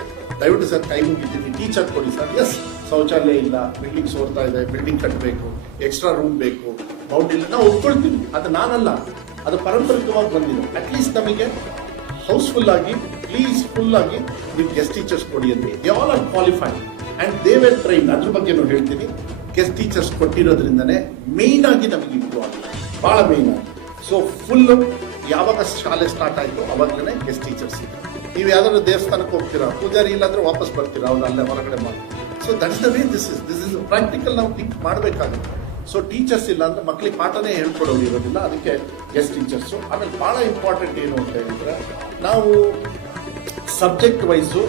ದಯವಿಟ್ಟು ಸರ್ ಕೈ ಮುಗಿತೀನಿ, ಟೀಚರ್ ಕೊಡಿ ಸರ್. ಎಸ್, ಶೌಚಾಲಯ ಇಲ್ಲ, ಬಿಲ್ಡಿಂಗ್ ಸೋರ್ತಾ ಇದೆ, ಬಿಲ್ಡಿಂಗ್ ಕಟ್ಟಬೇಕು, ಎಕ್ಸ್ಟ್ರಾ ರೂಮ್ ಬೇಕು, ಬೌಂಡ್ರಿ ಇಲ್ಲ, ನಾವು ಒಪ್ಕೊಳ್ತೀವಿ. ಅದು ನಾನಲ್ಲ, ಅದು ಪಾರಂಪರಿಕವಾಗಿ ಬಂದಿದೆ. ಅಟ್ಲೀಸ್ಟ್ ನಮಗೆ ಹೌಸ್ಫುಲ್ ಆಗಿ, ಪ್ಲೀಸ್ ಫುಲ್ ಆಗಿ ನೀವು ಗೆಸ್ಟ್ ಟೀಚರ್ಸ್ ಕೊಡಿ ಅಂದ್ವಿ. They all are qualified and they were trained. ಅದ್ರ ಬಗ್ಗೆ ನಾವು ಹೇಳ್ತೀನಿ. ಗೆಸ್ಟ್ ಟೀಚರ್ಸ್ ಕೊಟ್ಟಿರೋದ್ರಿಂದನೇ ಮೇನ್ ಆಗಿ ನಮಗೆ ಇಂಪ್ರೂವ್ ಆಗಿದೆ, ಬಹಳ ಮೇನ್ ಆಗಿ. ಸೊ ಫುಲ್ ಯಾವಾಗ ಶಾಲೆ ಸ್ಟಾರ್ಟ್ ಆಯ್ತು ಅವಾಗಲೇ ಗೆಸ್ಟ್ ಟೀಚರ್ಸ್ ಇದೆ. ನೀವು ಯಾವ್ದಾದ್ರು ದೇವಸ್ಥಾನಕ್ಕೆ ಹೋಗ್ತೀರಾ, ಪೂಜಾರಿ ಇಲ್ಲ ಅಂದ್ರೆ ವಾಪಸ್ ಬರ್ತೀರಾ, ಅವ್ರು ಅಲ್ಲೇ ಹೊರಗಡೆ ಮಾಡಿ. So that's the way this is practical. ನಾವು ಥಿಂಕ್ ಮಾಡಬೇಕಾಗುತ್ತೆ. ಸೊ ಟೀಚರ್ಸ್ ಇಲ್ಲ ಅಂದ್ರೆ ಮಕ್ಕಳಿಗೆ ಪಾಠನೇ ಹೇಳ್ಕೊಡೋರು ಇರೋದಿಲ್ಲ, ಅದಕ್ಕೆ ಗೆಸ್ಟ್ ಟೀಚರ್ಸು. ಆಮೇಲೆ ಬಹಳ ಇಂಪಾರ್ಟೆಂಟ್ ಏನು ಅಂತ ಹೇಳಿದ್ರೆ, ನಾವು subject wise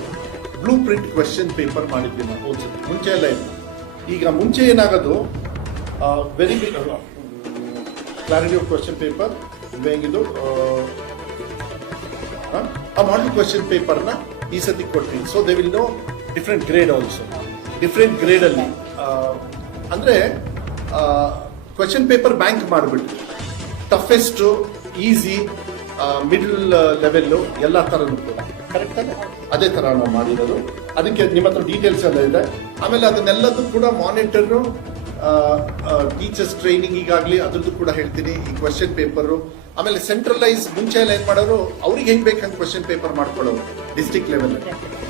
blue print question paper ಮಾಡಿದ್ವಿ ನಾವು ಹೋದ್ಸತಿ. ಮುಂಚೆ ಎಲ್ಲ ಇಲ್ಲ. ಈಗ ಮುಂಚೆ ಏನಾಗೋದು, very clarity of question paper, ಹೆಂಗಿದು ಆ ಮಾಡೆಲ್ ಕ್ವೆಶ್ಚನ್ ಪೇಪರ್ನ ಈ ಸತಿ ಕೊಟ್ವಿ. So they will know different grade also. Different ಗ್ರೇಡಲ್ಲಿ ಅಂದರೆ ಕ್ವೆಶ್ಚನ್ ಪೇಪರ್ ಬ್ಯಾಂಕ್ ಮಾಡಿಬಿಟ್ವಿ. ಟಫೆಸ್ಟು, ಈಸಿ, ಮಿಡಲ್ ಲೆವೆಲ್ಲು ಎಲ್ಲ ಥರನೂ ಕೂಡ ಕರೆಕ್ಟ್ ಅಲ್ಲ, ಅದೇ ಥರ ನಾವು ಮಾಡಿರೋದು. ಅದಕ್ಕೆ ನಿಮ್ಮ ಹತ್ರ ಡೀಟೇಲ್ಸ್ ಎಲ್ಲ ಇದೆ. ಆಮೇಲೆ ಅದನ್ನೆಲ್ಲದೂ ಕೂಡ ಮಾನಿಟರು, ಟೀಚರ್ಸ್ ಟ್ರೈನಿಂಗಿಗಾಗಲಿ ಅದ್ರದ್ದು ಕೂಡ ಹೇಳ್ತೀನಿ. ಈ ಕ್ವೆಶ್ಚನ್ ಪೇಪರು ಆಮೇಲೆ ಸೆಂಟ್ರಲೈಸ್ ಮುಂಚೆ ಎಲ್ಲ ಏನು ಮಾಡೋರು, ಅವ್ರಿಗೆ ಹೆಂಗೆ ಬೇಕಂತ ಕ್ವೆಶ್ಚನ್ ಪೇಪರ್ ಮಾಡ್ಕೊಳ್ಳೋರು ಡಿಸ್ಟ್ರಿಕ್ಟ್ ಲೆವೆಲ್.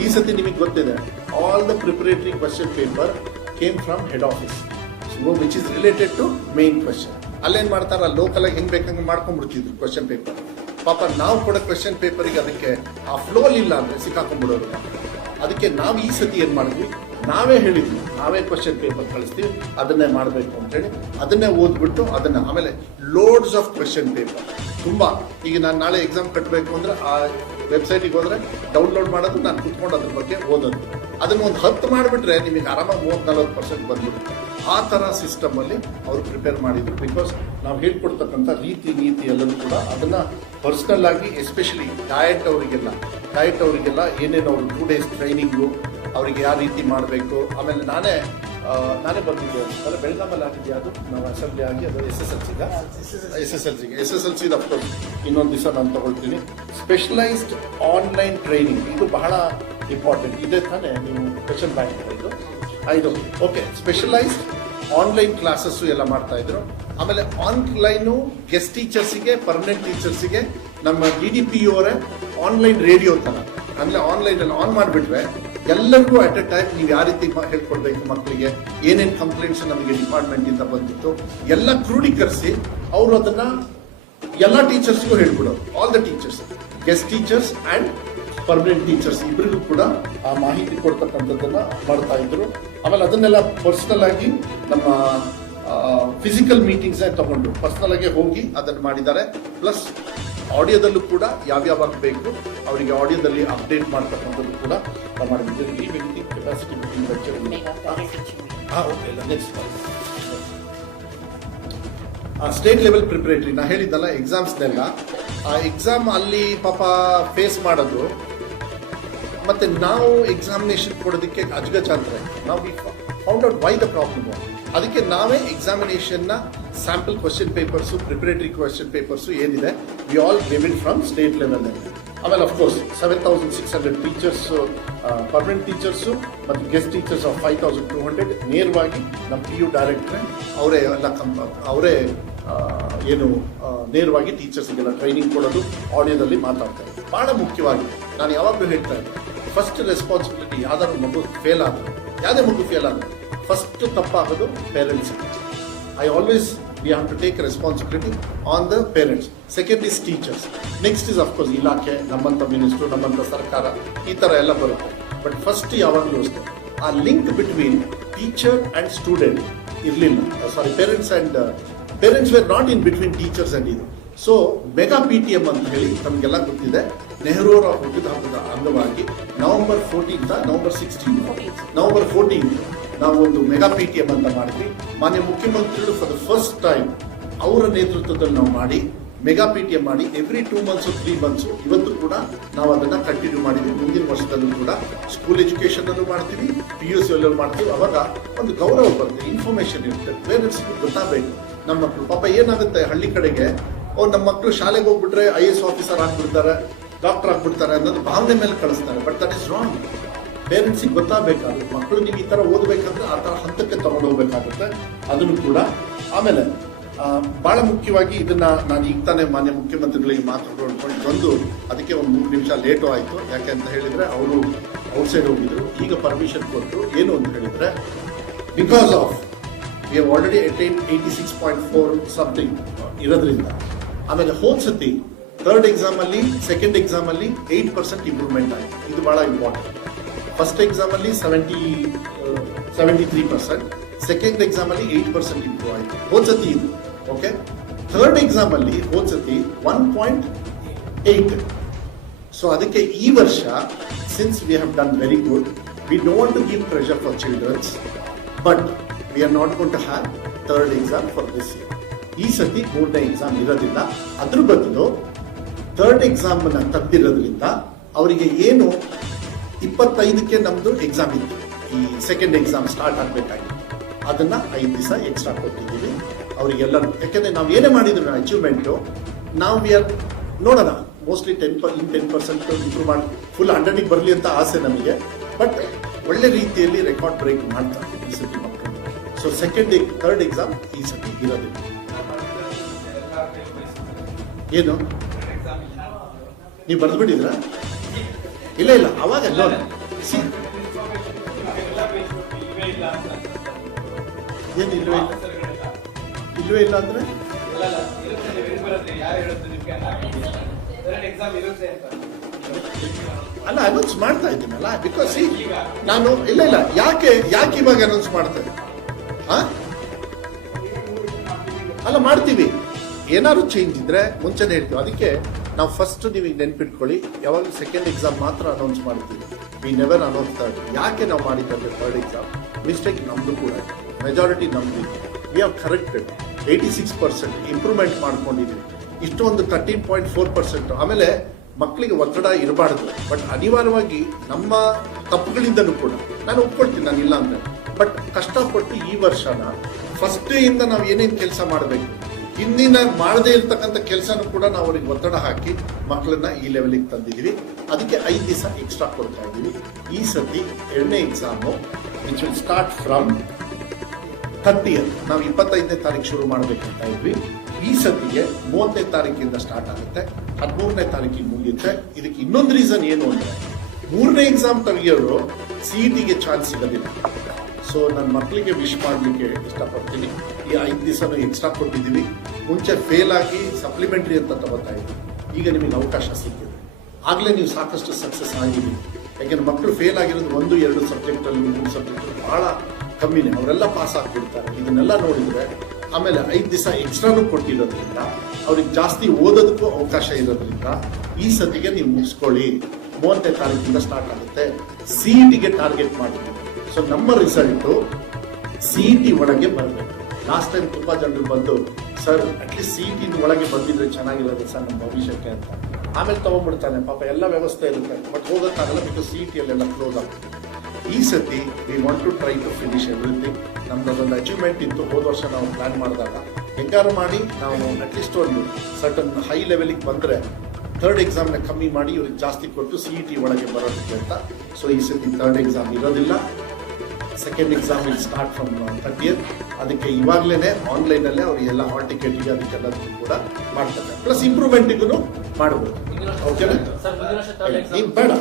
ಈ ಸತಿ ನಿಮಗೆ ಗೊತ್ತಿದೆ, all the preparatory question paper came from head office, which is related to main question. ಅಲ್ಲೇನು ಮಾಡ್ತಾರ, ಲೋಕಲ್ ಆಗಿ ಹೆಂಗೆ ಬೇಕಂಗೆ ಮಾಡ್ಕೊಂಡ್ಬಿಡ್ತಿದ್ರು ಕ್ವೆಶ್ಚನ್ ಪೇಪರ್. ಪಾಪ ನಾವು ಕೊಡೋ ಕ್ವೆಶ್ಚನ್ ಪೇಪರಿಗೆ ಅದಕ್ಕೆ ಆ ಫ್ಲೋ ಇಲ್ಲ ಅಂದರೆ ಸಿಕ್ಕಾಕೊಂಡ್ಬಿಡೋರು. ಅದಕ್ಕೆ ನಾವು ಈ ಸತಿ ಏನು ಮಾಡಿದ್ವಿ, ನಾವೇ ಹೇಳಿದ್ವಿ, ನಾವೇ ಕ್ವೆಶ್ಚನ್ ಪೇಪರ್ ಕಳಿಸ್ತೀವಿ, ಅದನ್ನೇ ಮಾಡಬೇಕು ಅಂತೇಳಿ ಅದನ್ನೇ ಓದ್ಬಿಟ್ಟು ಅದನ್ನು ಆಮೇಲೆ ಲೋಡ್ಸ್ ಆಫ್ ಕ್ವೆಶ್ಚನ್ ಪೇಪರ್ ತುಂಬ. ಈಗ ನಾನು ನಾಳೆ ಎಕ್ಸಾಮ್ ಕಟ್ಟಬೇಕು ಅಂದರೆ ಆ ವೆಬ್ಸೈಟಿಗೆ ಹೋದರೆ ಡೌನ್ಲೋಡ್ ಮಾಡೋದು, ನಾನು ಕುತ್ಕೊಂಡು ಅದ್ರ ಬಗ್ಗೆ ಓದೋದು. ಅದನ್ನು ಒಂದು 10 ಮಾಡಿಬಿಟ್ರೆ ನಿಮಗೆ ಆರಾಮಾಗಿ 30-40% ಬಂದ್ಬಿಡುತ್ತೆ. ಆ ಥರ ಸಿಸ್ಟಮಲ್ಲಿ ಅವರು ಪ್ರಿಪೇರ್ ಮಾಡಿದ್ರು. ಬಿಕಾಸ್ ನಾವು ಹೇಳ್ಕೊಡ್ತಕ್ಕಂಥ ರೀತಿ ನೀತಿ ಎಲ್ಲರೂ ಕೂಡ ಅದನ್ನು ಪರ್ಸ್ನಲ್ ಆಗಿ, ಎಸ್ಪೆಷಲಿ ಡಯಟ್ ಅವರಿಗೆಲ್ಲ ಏನೇನು ಅವರು 2 days ಟ್ರೈನಿಂಗು, ಅವರಿಗೆ ಯಾವ ರೀತಿ ಮಾಡಬೇಕು. ಆಮೇಲೆ ನಾನೇ ಬಂದಿದ್ದೆ ಅಂದರೆ ಬೆಳಗಾಮಲ್ಲಿ ಆಗಿದೆಯಾ, ಅದು ನಾವು ಅಸೆಂಬ್ಲಿ ಆಗಿ ಅದು S S L C of course ಇನ್ನೊಂದು ದಿವಸ ನಾನು ತಗೊಳ್ತೀನಿ. ಸ್ಪೆಷಲೈಸ್ಡ್ ಆನ್ಲೈನ್ ಟ್ರೈನಿಂಗ್ ಇದು ಬಹಳ ಇಂಪಾರ್ಟೆಂಟ್ ಇದೆ ತಾನೇ. ನೀವು ಕ್ವೆಶ್ಚನ್ ಬ್ಯಾಂಕ್ ಇದು ಓಕೆ. ಸ್ಪೆಷಲೈಸ್ಡ್ ಆನ್ಲೈನ್ ಕ್ಲಾಸಸ್ಸು ಎಲ್ಲ ಮಾಡ್ತಾ ಇದ್ರು. ಆಮೇಲೆ ಆನ್ಲೈನು ಗೆಸ್ಟ್ ಟೀಚರ್ಸಿಗೆ, ಪರ್ಮನೆಂಟ್ ಟೀಚರ್ಸಿಗೆ ನಮ್ಮ DDPO ಅವರೇ ಆನ್ಲೈನ್ ರೇಡಿಯೋ ಥರ, ಅಂದರೆ ಆನ್ಲೈನಲ್ಲಿ ಆನ್ ಮಾಡಿಬಿಟ್ರೆ ಎಲ್ಲರಿಗೂ ಅಟ್ ಎ ಟೈಮ್ ನೀವು ಯಾವ ರೀತಿ ಹೇಳ್ಕೊಡ್ಬೇಕು ಮಕ್ಕಳಿಗೆ, ಏನೇನು ಕಂಪ್ಲೇಂಟ್ಸ್ ನಮಗೆ ಡಿಪಾರ್ಟ್ಮೆಂಟಿಂದ ಬಂದಿತ್ತು ಎಲ್ಲ ಕ್ರೋಢೀಕರಿಸಿ ಅವರು ಅದನ್ನು ಎಲ್ಲ ಟೀಚರ್ಸ್ಗೂ ಹೇಳ್ಬಿಡೋರು. All the teachers, guest teachers and permanent teachers ಇಬ್ಬರಿಗೂ ಕೂಡ ಆ ಮಾಹಿತಿ ಕೊಡ್ತಕ್ಕಂಥದ್ದನ್ನು ಮಾಡ್ತಾ ಇದ್ರು. ಆಮೇಲೆ ಅದನ್ನೆಲ್ಲ ಪರ್ಸ್ನಲ್ ಆಗಿ ನಮ್ಮ ಫಿಸಿಕಲ್ ಮೀಟಿಂಗ್ಸೇ ತಗೊಂಡು ಪರ್ಸ್ನಲ್ ಆಗಿ ಹೋಗಿ ಅದನ್ನು ಮಾಡಿದ್ದಾರೆ. ಪ್ಲಸ್ ಆಡಿಯೋದಲ್ಲೂ ಕೂಡ ಯಾವ್ಯಾವ ಬೇಕು ಅವರಿಗೆ ಆಡಿಯೋದಲ್ಲಿ ಅಪ್ಡೇಟ್ ಮಾಡ್ತಕ್ಕಂಥದ್ದು ಕೂಡ ಮಾಡಿದ್ದೀವಿ. ಈ ವ್ಯಕ್ತಿ capacity building lecture next state level preparatory ನಾ ಹೇಳಿದ್ದಲ್ಲ ಎಕ್ಸಾಮ್ಸ್ನೆಲ್ಲ, ಆ ಎಕ್ಸಾಮ್ ಅಲ್ಲಿ ಪಾಪ ಫೇಸ್ ಮಾಡೋದು, ಮತ್ತೆ ನಾವು ಎಕ್ಸಾಮಿನೇಷನ್ ಕೊಡೋದಕ್ಕೆ ಅಜಗಜಾಂತರ. ನಾವು found out why the problem. ಅದಕ್ಕೆ ನಾವೇ ಎಕ್ಸಾಮಿನೇಷನ್ನ sample question papers, preparatory question papers ಏನಿದೆ we all give it from state ಲೆವೆಲ್ನಲ್ಲಿ. ಆಮೇಲೆ ಅಫ್ಕೋರ್ಸ್ 7,600 ಟೀಚರ್ಸು, ಪರ್ಮನೆಂಟ್ ಟೀಚರ್ಸು ಮತ್ತು ಗೆಸ್ಟ್ ಟೀಚರ್ಸ್ ಆಫ್ 5,200 ನೇರವಾಗಿ ನಮ್ಮ PU ಡೈರೆಕ್ಟ್ರೆ ಅವರೇ ಎಲ್ಲ ಅವರೇ ಏನು ನೇರವಾಗಿ ಟೀಚರ್ಸ್ಗೆಲ್ಲ ಟ್ರೈನಿಂಗ್ ಕೊಡೋದು, ಆಡಿಯೋದಲ್ಲಿ ಮಾತಾಡ್ತಾ ಇದ್ದಾರೆ. ಭಾಳ ಮುಖ್ಯವಾಗಿ ನಾನು ಯಾವಾಗಲೂ ಹೇಳ್ತಾ ಇದ್ದೆ, ಫಸ್ಟ್ ರೆಸ್ಪಾನ್ಸಿಬಿಲಿಟಿ ಯಾವ್ದಾದ್ರು ಮಗು ಫೇಲ್ ಆದರೆ, ಯಾವುದೇ ಮಗು ಫೇಲ್ ಆದರೆ ಫಸ್ಟ್ ತಪ್ಪಾಗೋದು parents. I always we have to take responsibility on the parents. Second is teachers. Next is of course ಇಲಾಖೆ, ನಮ್ಮಂಥ ಮಿನಿಸ್ಟ್ರು, ನಮ್ಮಂಥ ಸರ್ಕಾರ, ಈ ಥರ ಎಲ್ಲ ಬರುತ್ತೆ. ಬಟ್ ಫಸ್ಟ್ ಯಾವಾಗಲೂ ಅಷ್ಟೇ ಆ link between teacher and student ಇರಲಿಲ್ಲ. Sorry, parents were not in between teachers and ಇದು. ಸೊ ಮೆಗಾ PTM ಅಂತ ಹೇಳಿ ನಮಗೆಲ್ಲ ಗೊತ್ತಿದೆ. ನೆಹರೂರ ಹುಟ್ಟಿದ ಹಬ್ಬದ ಅಂಗವಾಗಿ ನವೆಂಬರ್ 14 ನಾವು ಒಂದು ಮೆಗಾ PTM ಅಂತ ಮಾಡಿದ್ವಿ. ಮಾನ್ಯ ಮುಖ್ಯಮಂತ್ರಿಗಳು ಫಾರ್ ದ ಫಸ್ಟ್ ಟೈಮ್ ಅವರ ನೇತೃತ್ವದಲ್ಲಿ ನಾವು ಮಾಡಿ ಮೆಗಾ PTM ಮಾಡಿ ಎವ್ರಿ 2 months 3 months ಇವತ್ತು ಕೂಡ ನಾವು ಅದನ್ನು ಕಂಟಿನ್ಯೂ ಮಾಡಿದ್ವಿ. ಮುಂದಿನ ವರ್ಷದಲ್ಲೂ ಕೂಡ ಸ್ಕೂಲ್ ಎಜುಕೇಷನ್ ಅಲ್ಲೂ ಮಾಡ್ತೀವಿ, PUC ಅಲ್ಲೂ ಮಾಡ್ತೀವಿ. ಅವಾಗ ಒಂದು ಗೌರವ ಬರುತ್ತೆ, ಇನ್ಫಾರ್ಮೇಶನ್ ಇರುತ್ತೆ, ಪೇರೆಂಟ್ಸ್ಗೂ ಗೊತ್ತಾಗಬೇಕು. ನಮ್ಮ ಮಕ್ಕಳು ಪಾಪ ಏನಾಗುತ್ತೆ ಹಳ್ಳಿ ಕಡೆಗೆ, ನಮ್ಮ ಮಕ್ಕಳು ಶಾಲೆಗೆ ಹೋಗ್ಬಿಟ್ರೆ IAS ಆಫೀಸರ್ ಆಗ್ಬಿಡ್ತಾರೆ, ಡಾಕ್ಟರ್ ಆಗ್ಬಿಡ್ತಾರೆ ಅನ್ನೋದು ಭಾವನೆ ಮೇಲೆ ಕಳಿಸ್ತಾರೆ. But that is wrong. ಪೇರೆಂಟ್ಸಿಗೆ ಗೊತ್ತಾಗಬೇಕಾದ್ರೆ ಮಕ್ಕಳು ನೀವು ಈ ಥರ ಓದಬೇಕಂದ್ರೆ ಆ ಥರ ಹಂತಕ್ಕೆ ತಗೊಂಡು ಹೋಗ್ಬೇಕಾಗುತ್ತೆ, ಅದನ್ನು ಕೂಡ. ಆಮೇಲೆ ಭಾಳ ಮುಖ್ಯವಾಗಿ ಇದನ್ನು ನಾನು ಈಗ ತಾನೇ ಮಾನ್ಯ ಮುಖ್ಯಮಂತ್ರಿಗಳಿಗೆ ಮಾತಾಡ್ಕೊಂಡು ಬಂದು ಅದಕ್ಕೆ ಒಂದು 3 ನಿಮಿಷ ಲೇಟು ಆಯಿತು. ಯಾಕೆ ಅಂತ ಹೇಳಿದರೆ ಅವರು ಔಟ್ಸೈಡ್ ಹೋಗಿದ್ರು, ಈಗ ಪರ್ಮಿಷನ್ ಕೊಟ್ಟರು. ಏನು ಅಂತ ಹೇಳಿದರೆ because of we have already attain 86.4 something ಇರೋದ್ರಿಂದ. ಆಮೇಲೆ ಹೋದ ಸತಿ 3rd ಎಕ್ಸಾಮಲ್ಲಿ 2nd ಎಕ್ಸಾಮಲ್ಲಿ 8% ಇಂಪ್ರೂವ್ಮೆಂಟ್ ಆಯಿತು. ಇದು ಭಾಳ ಇಂಪಾರ್ಟೆಂಟ್. ಫಸ್ಟ್ ಎಕ್ಸಾಮಲ್ಲಿ 73%, ಸೆಕೆಂಡ್ ಎಕ್ಸಾಮಲ್ಲಿ 8% ಇಂಪ್ರೂವ್ ಆಯಿತು ಹೋದ ಸತಿ ಇದು. ಓಕೆ, 3rd ಎಕ್ಸಾಮಲ್ಲಿ ಹೋದ ಸತಿ 1.8. ಸೊ ಅದಕ್ಕೆ ಈ ವರ್ಷ since we have done very good, we don't want to give pressure for childrens, but we are not going to have 3rd exam for this year. ಈ ಸತಿ 3ನೇ ಎಕ್ಸಾಮ್ ಇರೋದಿಲ್ಲ. ಅದ್ರ ಬದಲು ಥರ್ಡ್ ಎಕ್ಸಾಮ್ನ ತಂದಿರೋದ್ರಿಂದ ಅವರಿಗೆ ಏನು 25ಕ್ಕೆ ನಮ್ದು ಎಕ್ಸಾಮ್ ಇತ್ತು, ಈ ಸೆಕೆಂಡ್ ಎಕ್ಸಾಮ್ ಸ್ಟಾರ್ಟ್ ಆಗಬೇಕಾಗಿತ್ತು, ಅದನ್ನ 5 ದಿವಸ ಎಕ್ಸ್ಟ್ರಾ ಕೊಟ್ಟಿದ್ದೀವಿ ಅವರಿಗೆಲ್ಲರೂ. ಯಾಕೆಂದ್ರೆ ನಾವು ಏನೇ ಮಾಡಿದ್ರು ಅಚೀವ್ಮೆಂಟು ನಾವು ನೋಡೋಣ, ಮೋಸ್ಟ್ಲಿ 10% ಇಂಪ್ರೂವ್ ಮಾಡಿ ಫುಲ್ 100ಗೆ ಬರಲಿ ಅಂತ ಆಸೆ ನಮಗೆ. ಬಟ್ ಒಳ್ಳೆ ರೀತಿಯಲ್ಲಿ ರೆಕಾರ್ಡ್ ಬ್ರೇಕ್ ಮಾಡ್ತಾರೆ ಈ ಸತಿ ಮಕ್ಕಳು. ಸೊ ಥರ್ಡ್ ಎಕ್ಸಾಮ್ ಈ ಸತಿ ಇರೋದಿಲ್ಲ. ಏನು ನೀವು ಬರೆದು ಬಿಟ್ಟಿದ್ರಾ? ಇಲ್ಲ ಅವಾಗ ಏನು ಇಲ್ವೇ ಇಲ್ಲ ಅಂದ್ರೆ ಅಲ್ಲ, ಅನೌನ್ಸ್ ಮಾಡ್ತಾ ಇದ್ದೀನಲ್ಲ. ಬಿಕಾಸ್ ನಾನು ಇಲ್ಲ ಯಾಕೆ ಇವಾಗ ಅನೌನ್ಸ್ ಮಾಡ್ತಾ ಇದ್ದೀನಿ? ಅಲ್ಲ, ಮಾಡ್ತೀವಿ. ಏನಾದ್ರು ಚೇಂಜ್ ಇದ್ರೆ ಮುಂಚೆನೆ ಹೇಳ್ತೀವಿ. ಅದಕ್ಕೆ ನಾವು ಫಸ್ಟ್ ನೀವು ನೆನ್ಪಿಟ್ಕೊಳ್ಳಿ, ಯಾವಾಗಲೂ ಸೆಕೆಂಡ್ ಎಕ್ಸಾಮ್ ಮಾತ್ರ ಅನೌನ್ಸ್ ಮಾಡ್ತೀವಿ. We never announce third. ಯಾಕೆ ನಾವು ಮಾಡಿದ್ದಂದ್ರೆ ಥರ್ಡ್ ಎಕ್ಸಾಮ್ ಮಿಸ್ಟೇಕ್ ನಮ್ದು ಕೂಡ, ಮೆಜಾರಿಟಿ ನಮ್ದು. ವಿ ಹ್ಯಾವ್ ಕರೆಕ್ಟೆಡ್ 86% ಇಂಪ್ರೂವ್ಮೆಂಟ್ ಮಾಡ್ಕೊಂಡಿದ್ವಿ. ಇಷ್ಟೊಂದು 13.4%. ಆಮೇಲೆ ಮಕ್ಕಳಿಗೆ ಒತ್ತಡ ಇರಬಾರ್ದು, ಬಟ್ ಅನಿವಾರ್ಯವಾಗಿ ನಮ್ಮ ತಪ್ಪುಗಳಿಂದಲೂ ಕೂಡ ನಾನು ಒಪ್ಕೊಳ್ತೀನಿ, ನಾನು ಇಲ್ಲ ಅಂದ್ರೆ. ಬಟ್ ಕಷ್ಟಪಟ್ಟು ಈ ವರ್ಷನ ಫಸ್ಟ್ ಇಂದ ನಾವು ಏನೇನು ಕೆಲಸ ಮಾಡಬೇಕು, ಹಿಂದಿನ ಮಾಡದೇ ಇರ್ತಕ್ಕಂಥ ಕೆಲಸನೂ ಕೂಡ ನಾವು ಅವ್ರಿಗೆ ಒತ್ತಡ ಹಾಕಿ ಮಕ್ಕಳನ್ನ ಈ ಲೆವೆಲಿಗೆ ತಂದಿದ್ದೀವಿ. ಅದಕ್ಕೆ 5 ದಿವಸ ಎಕ್ಸ್ಟ್ರಾ ಕೊಡ್ತಾ ಇದ್ದೀವಿ. ಈ ಸತಿ 2ನೇ exam which will start from 30th. ನಾವು 25ನೇ ತಾರೀಕು ಶುರು ಮಾಡಬೇಕಂತ ಇದ್ವಿ. ಈ ಸತಿಗೆ 30ನೇ ತಾರೀಕಿಂದ ಸ್ಟಾರ್ಟ್ ಆಗುತ್ತೆ, 13ನೇ ತಾರೀಕಿಗೆ ಮುಗಿಯುತ್ತೆ. ಇದಕ್ಕೆ ಇನ್ನೊಂದು ರೀಸನ್ ಏನು ಅಂದ್ರೆ 3ನೇ ಎಕ್ಸಾಮ್ ತೆಗಿಯೋರು CETಗೆ ಚಾನ್ಸ್ ಸಿಗೋದಿಲ್ಲ. ಸೊ ನನ್ನ ಮಕ್ಕಳಿಗೆ ವಿಶ್ ಮಾಡಲಿಕ್ಕೆ ಇಷ್ಟಪಡ್ತೀನಿ. ಈ 5 ದಿವಸನೂ ಎಕ್ಸ್ಟ್ರಾ ಕೊಟ್ಟಿದ್ದೀವಿ. ಮುಂಚೆ ಫೇಲ್ ಆಗಿ ಸಪ್ಲಿಮೆಂಟ್ರಿ ಅಂತ ತಗೋತಾ ಇದ್ವಿ, ಈಗ ನಿಮಗೆ ಅವಕಾಶ ಸಿಕ್ಕಿದೆ. ಆಗಲೇ ನೀವು ಸಾಕಷ್ಟು ಸಕ್ಸಸ್ ಆಗಿದ್ದೀವಿ. ಯಾಕೆಂದ್ರೆ ಮಕ್ಕಳು ಫೇಲ್ ಆಗಿರೋದು 1-2 ಸಬ್ಜೆಕ್ಟಲ್ಲಿ 3 ಸಬ್ಜೆಕ್ಟ್ ಬಹಳ ಕಮ್ಮಿನೇ, ಅವರೆಲ್ಲ ಪಾಸ್ ಆಗ್ಬಿಡ್ತಾರೆ. ಇದನ್ನೆಲ್ಲ ನೋಡಿದ್ರೆ ಆಮೇಲೆ 5 ದಿವಸ ಎಕ್ಸ್ಟ್ರಾನು ಕೊಟ್ಟಿರೋದ್ರಿಂದ ಅವ್ರಿಗೆ ಜಾಸ್ತಿ ಓದೋದಕ್ಕೂ ಅವಕಾಶ ಇರೋದ್ರಿಂದ ಈ ಸತಿಗೆ ನೀವು ಮುಗಿಸ್ಕೊಳ್ಳಿ. 30ನೇ ತಾರೀಕಿಂದ ಸ್ಟಾರ್ಟ್ ಆಗುತ್ತೆ. CETಗೆ ಟಾರ್ಗೆಟ್ ಮಾಡಿದ್ದೀವಿ. ಸೊ ನಮ್ಮ ರಿಸಲ್ಟು CET ಒಳಗೆ ಬರಬೇಕು. ಲಾಸ್ಟ್ ಟೈಮ್ ತುಂಬಾ ಜನರು ಬಂದು, ಸರ್ ಅಟ್ಲೀಸ್ಟ್ CET ಒಳಗೆ ಬಂದಿದ್ರೆ ಚೆನ್ನಾಗಿರೋದು ಸರ್ ನಮ್ಮ ಭವಿಷ್ಯಕ್ಕೆ ಅಂತ. ಆಮೇಲೆ ತಗೊಂಡ್ಬಿಡ್ತಾನೆ ಪಾಪ, ಎಲ್ಲ ವ್ಯವಸ್ಥೆ ಇರುತ್ತೆ, ಬಟ್ ಹೋಗೋಕ್ಕಾಗಲ್ಲ, ಬಿಕಾಸ್ CETಯಲ್ಲೆಲ್ಲ ಕ್ಲೋಸ್ ಆಗ್ತದೆ. ಈ ಸತಿ we want to try to finish everything. ನಮ್ದೊಂದು ಅಚೀವ್ಮೆಂಟ್ ಇತ್ತು ಹೋದ ವರ್ಷ ನಾವು ಪ್ಲಾನ್ ಮಾಡಿದಾಗ, ಹೆಂಗಾರು ಮಾಡಿ ನಾವು ಅಟ್ಲೀಸ್ಟ್ ಒಂದು ಸರ್ಟನ್ ಹೈ ಲೆವೆಲಿಗೆ ಬಂದರೆ ಥರ್ಡ್ ಎಕ್ಸಾಮ್ನ ಕಮ್ಮಿ ಮಾಡಿ ಇವ್ರಿಗೆ ಜಾಸ್ತಿ ಕೊಟ್ಟು CET ಒಳಗೆ ಬರೋದಕ್ಕೆ ಅಂತ. ಸೊ ಈ ಸತಿ ಥರ್ಡ್ ಎಕ್ಸಾಮ್ ಇರೋದಿಲ್ಲ. Second exam will start from 30th. ಅದಕ್ಕೆ ಇವಾಗಲೇ ಆನ್ಲೈನಲ್ಲೇ ಅವರಿಗೆಲ್ಲ ಹಾಲ್ ಟಿಕೆಟಿಗೆ ಅದಕ್ಕೆಲ್ಲದಕ್ಕೂ ಕೂಡ ಮಾಡ್ತಾರೆ. ಪ್ಲಸ್ ಇಂಪ್ರೂವ್ಮೆಂಟಿಗೂ ಮಾಡ್ಬೋದು. ಓಕೆನಾ? ನೀವು ಬೇಡ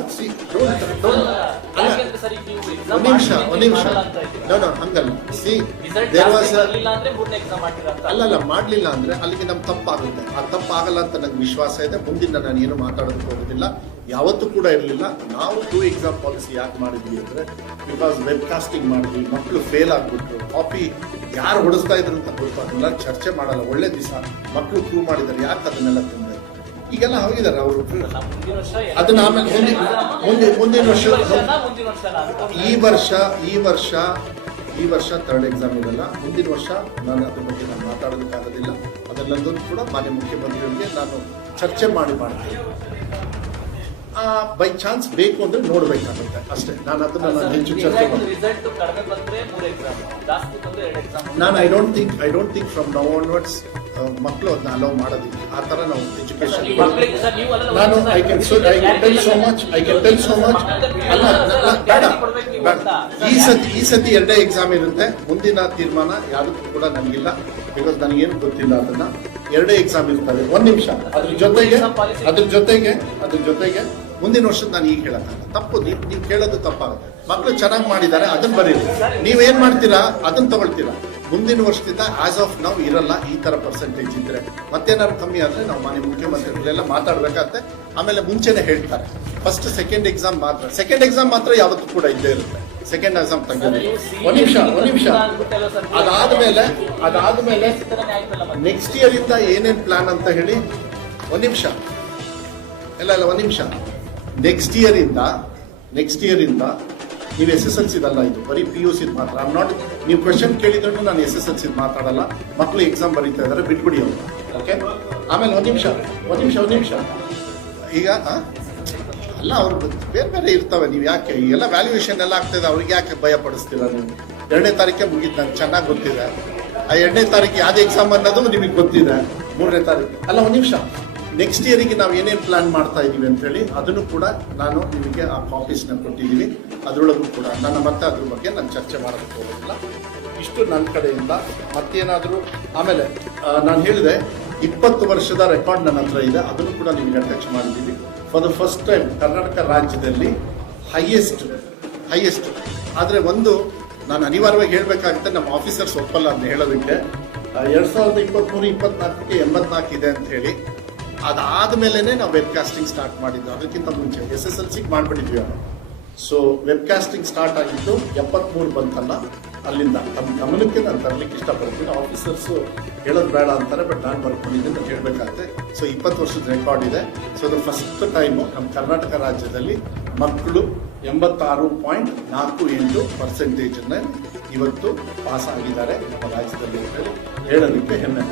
ಒಂದು ನಿಮಿಷ ಹಂಗಲ್ಲ. ಅಲ್ಲಲ್ಲ, ಮಾಡಲಿಲ್ಲ ಅಂದ್ರೆ ಅಲ್ಲಿಗೆ ನಮ್ ತಪ್ಪಾಗುತ್ತೆ. ಆ ತಪ್ಪಾಗಲ್ಲ ಅಂತ ನಂಗೆ ವಿಶ್ವಾಸ ಇದೆ. ಮುಂದಿನ ನಾನು ಏನು ಮಾತಾಡೋದಕ್ಕೆ ಹೋಗೋದಿಲ್ಲ, ಯಾವತ್ತೂ ಕೂಡ ಇರಲಿಲ್ಲ. ನಾವು 2 ಎಕ್ಸಾಮ್ ಪಾಲಿಸಿ ಯಾಕೆ ಮಾಡಿದ್ವಿ ಅಂದ್ರೆ, ಬಿಕಾಸ್ ವೆಬ್ ಕಾಸ್ಟಿಂಗ್ ಮಾಡಿದ್ವಿ, ಮಕ್ಕಳು ಫೇಲ್ ಆಗ್ಬಿಟ್ರು, ಕಾಪಿ ಯಾರು ಹೊಡಿಸ್ತಾ ಇದ್ರು ಅಂತ ಗೊತ್ತಾಗಲ್ಲ, ಚರ್ಚೆ ಮಾಡಲ್ಲ. ಒಳ್ಳೆ ದಿವಸ ಮಕ್ಕಳು ಪ್ರೂವ್ ಮಾಡಿದ್ದಾರೆ, ಯಾಕೆ ಅದನ್ನೆಲ್ಲ ತುಂಬ ಈಗೆಲ್ಲ ಹೋಗಿದ್ದಾರೆ ಅವರು. ಅದನ್ನ ಆಮೇಲೆ ಮುಂದಿನ ವರ್ಷ ಈ ವರ್ಷ ಥರ್ಡ್ ಎಕ್ಸಾಮ್ ಇರಲ್ಲ. ಮುಂದಿನ ವರ್ಷ ನಾನು ಅದ್ರ ಬಗ್ಗೆ ನಾನು ಮಾತಾಡೋದಕ್ಕಾಗೋದಿಲ್ಲ. ಅದೆಲ್ಲದೂ ಕೂಡ ಮಾನ್ಯ ಮುಖ್ಯಮಂತ್ರಿಗಳಿಗೆ ನಾನು ಚರ್ಚೆ ಮಾಡ್ತೀನಿ. ಬೈ ಚಾನ್ಸ್ ಬೇಕು ಅಂದ್ರೆ ನೋಡ್ಬೇಕಾಗುತ್ತೆ ಅಷ್ಟೇ. ನಾನು ಅದನ್ನ ಹೆಚ್ಚು ಚರ್ಚೆ ನಾನು I don't think from now onwards ಮಕ್ಕಳು ಅದನ್ನ ಅಲೋ ಮಾಡೋದಿಲ್ಲ. ಆ ತರ ನಾವು ಎಜುಕೇಶನ್ ನಾನು I can tell so much ಅಲ್ಲ ಬೇಡ. ಈ ಸತಿ 2 ಎಕ್ಸಾಮ್ ಇರುತ್ತೆ. ಮುಂದಿನ ತೀರ್ಮಾನ ಯಾವುದಕ್ಕೂ ಕೂಡ ನನಗಿಲ್ಲ, ಬಿಕಾಸ್ ನನಗೇನು ಗೊತ್ತಿಲ್ಲ. ಅದನ್ನ 2 ಎಕ್ಸಾಮ್ ಇರ್ತವೆ. 1 ನಿಮಿಷ. ಅದ್ರ ಜೊತೆಗೆ ಮುಂದಿನ ವರ್ಷದ ನಾನು ಈಗ ಹೇಳಕ್ಕಾಗಲ್ಲ. ತಪ್ಪು, ನೀವು ಕೇಳೋದು ತಪ್ಪಾಗುತ್ತೆ. ಮಕ್ಕಳು ಚೆನ್ನಾಗಿ ಮಾಡಿದ್ದಾರೆ, ಅದನ್ನ ಬರೀರಿ. ನೀವೇನ್ ಮಾಡ್ತೀರಾ ಅದನ್ನ ತಗೊಳ್ತೀರಾ. ಮುಂದಿನ ವರ್ಷದಿಂದ ಆಸ್ ಆಫ್ ನಾವು ಇರಲ್ಲ. ಈ ತರ ಪರ್ಸೆಂಟೇಜ್ ಇದ್ರೆ ಮತ್ತೇನಾದ್ರು ಕಮ್ಮಿ ಆದ್ರೆ ನಾವು ಮಾನ್ಯ ಮುಖ್ಯಮಂತ್ರಿಗಳೆಲ್ಲ ಮಾತಾಡ್ಬೇಕಾಗತ್ತೆ. ಆಮೇಲೆ ಮುಂಚೆನೆ ಹೇಳ್ತಾರೆ, ಫಸ್ಟ್ ಸೆಕೆಂಡ್ ಎಕ್ಸಾಮ್ ಮಾತ್ರ ಯಾವತ್ತೂ ಕೂಡ ಇದ್ದೇ ಇರುತ್ತೆ. ಸೆಕೆಂಡ್ ಎಕ್ಸಾಮ್ ತೆಗೆದು ಒಂದ್ ನಿಮಿಷ ಅದಾದ್ಮೇಲೆ ನೆಕ್ಸ್ಟ್ ಇಯರ್ ಇಂದ ಏನೇನ್ ಪ್ಲಾನ್ ಅಂತ ಹೇಳಿ. ಒಂದ್ ನಿಮಿಷ ನೆಕ್ಸ್ಟ್ ಇಯರ್ ಇಂದ ನೀವು SSLC ಅಲ್ಲ, ಇದು ಬರೀ PUC ಮಾತ್ರ. ನೀವು ಕ್ವೆಶನ್ ಕೇಳಿದ್ರು ನಾನು SSLC ಮಾತಾಡಲ್ಲ. ಮಕ್ಕಳು ಎಕ್ಸಾಮ್ ಬರೀತಾ ಇದಾರೆ, ಬಿಟ್ಬಿಡಿ ಅವರು. ಓಕೆ? ಆಮೇಲೆ ಒಂದ್ ನಿಮಿಷ ಈಗ ಅಲ್ಲ ಅವ್ರು ಬೇರೆ ಬೇರೆ ಇರ್ತವೆ. ನೀವು ಯಾಕೆ ಈಗೆಲ್ಲ ವ್ಯಾಲ್ಯೂಯೇಷನ್ ಎಲ್ಲ ಆಗ್ತದೆ, ಅವ್ರಿಗೆ ಯಾಕೆ ಭಯ ಪಡಿಸ್ತೀರಾ ನೀವು? 2ನೇ ತಾರೀಕೆ ಮುಗಿದು ನಂಗೆ ಚೆನ್ನಾಗಿ ಗೊತ್ತಿದೆ. ಆ 2ನೇ ತಾರೀಕು ಯಾವ್ದು ಎಕ್ಸಾಮ್ ಅನ್ನೋದು ನಿಮಗೆ ಗೊತ್ತಿದೆ. 3ನೇ ತಾರೀಕು ಅಲ್ಲ, ಒಂದು ನಿಮಿಷ, ನೆಕ್ಸ್ಟ್ ಇಯರಿಗೆ ನಾವು ಏನೇನು ಪ್ಲಾನ್ ಮಾಡ್ತಾ ಇದ್ದೀವಿ ಅಂತೇಳಿ ಅದನ್ನು ಕೂಡ ನಾನು ನಿಮಗೆ ಆ ಕಾಪೀಸ್ನ ಕೊಟ್ಟಿದ್ದೀವಿ. ಅದರೊಳಗೂ ಕೂಡ ನನ್ನ ಮತ್ತೆ ಅದ್ರ ಬಗ್ಗೆ ನಾನು ಚರ್ಚೆ ಮಾಡೋದಕ್ಕೆ ಹೋಗೋದಿಲ್ಲ. ಇಷ್ಟು ನನ್ನ ಕಡೆಯಿಂದ. ಮತ್ತೇನಾದರೂ ಆಮೇಲೆ ನಾನು ಹೇಳಿದೆ 20 ವರ್ಷದ ರೆಕಾರ್ಡ್ ನನ್ನ ಹತ್ರ ಇದೆ, ಅದನ್ನು ಕೂಡ ನಿಮಗೆ ಅಟ್ಯಾಚ್ ಮಾಡಿದ್ದೀವಿ. For the first time Karnataka ರಾಜ್ಯದಲ್ಲಿ ಹೈಯೆಸ್ಟ್ ಆದರೆ ಒಂದು ನಾನು ಅನಿವಾರ್ಯವಾಗಿ ಹೇಳಬೇಕಾಗುತ್ತೆ, ನಮ್ಮ ಆಫೀಸರ್ಸ್ ಒಪ್ಪಲ್ಲ ಅಂತ ಹೇಳೋದಕ್ಕೆ. 2023-24ಕ್ಕೆ 84 ಇದೆ ಅಂತ ಹೇಳಿ. ಅದಾದಮೇಲೆ ನಾವು ವೆಬ್ಕಾಸ್ಟಿಂಗ್ ಸ್ಟಾರ್ಟ್ ಮಾಡಿದ್ದು. ಅದಕ್ಕಿಂತ ಮುಂಚೆ SSLCಗೆ ಮಾಡಿಬಿಟ್ಟಿದ್ವಿ ನಾವು. ಸೊ ವೆಬ್ಕಾಸ್ಟಿಂಗ್ ಸ್ಟಾರ್ಟ್ ಆಗಿದ್ದು 73 ಬಂತಲ್ಲ, ಅಲ್ಲಿಂದ ನಮ್ಮ ಗಮನಕ್ಕೆ ನಾನು ತರಲಿಕ್ಕೆ ಇಷ್ಟಪಡ್ತೀನಿ. ಆಫೀಸರ್ಸು ಹೇಳೋದು ಬೇಡ ಅಂತಾರೆ, ಬಟ್ ನಾನು ಬರ್ಕೊಂಡಿದ್ದೀನಿ ಅಂತ ಹೇಳಬೇಕಾಗುತ್ತೆ. ಸೊ 20 ವರ್ಷದ ರೆಕಾರ್ಡ್ ಇದೆ. ಸೊ ಅದು ಫಸ್ಟ್ ಟೈಮು ನಮ್ಮ ಕರ್ನಾಟಕ ರಾಜ್ಯದಲ್ಲಿ ಮಕ್ಕಳು 86.48% ಇವತ್ತು ಪಾಸ್ ಆಗಿದ್ದಾರೆ ನಮ್ಮ ರಾಜ್ಯದಲ್ಲಿ ಅಂತ ಹೇಳೋದಕ್ಕೆ ಹೆಮ್ಮೆ.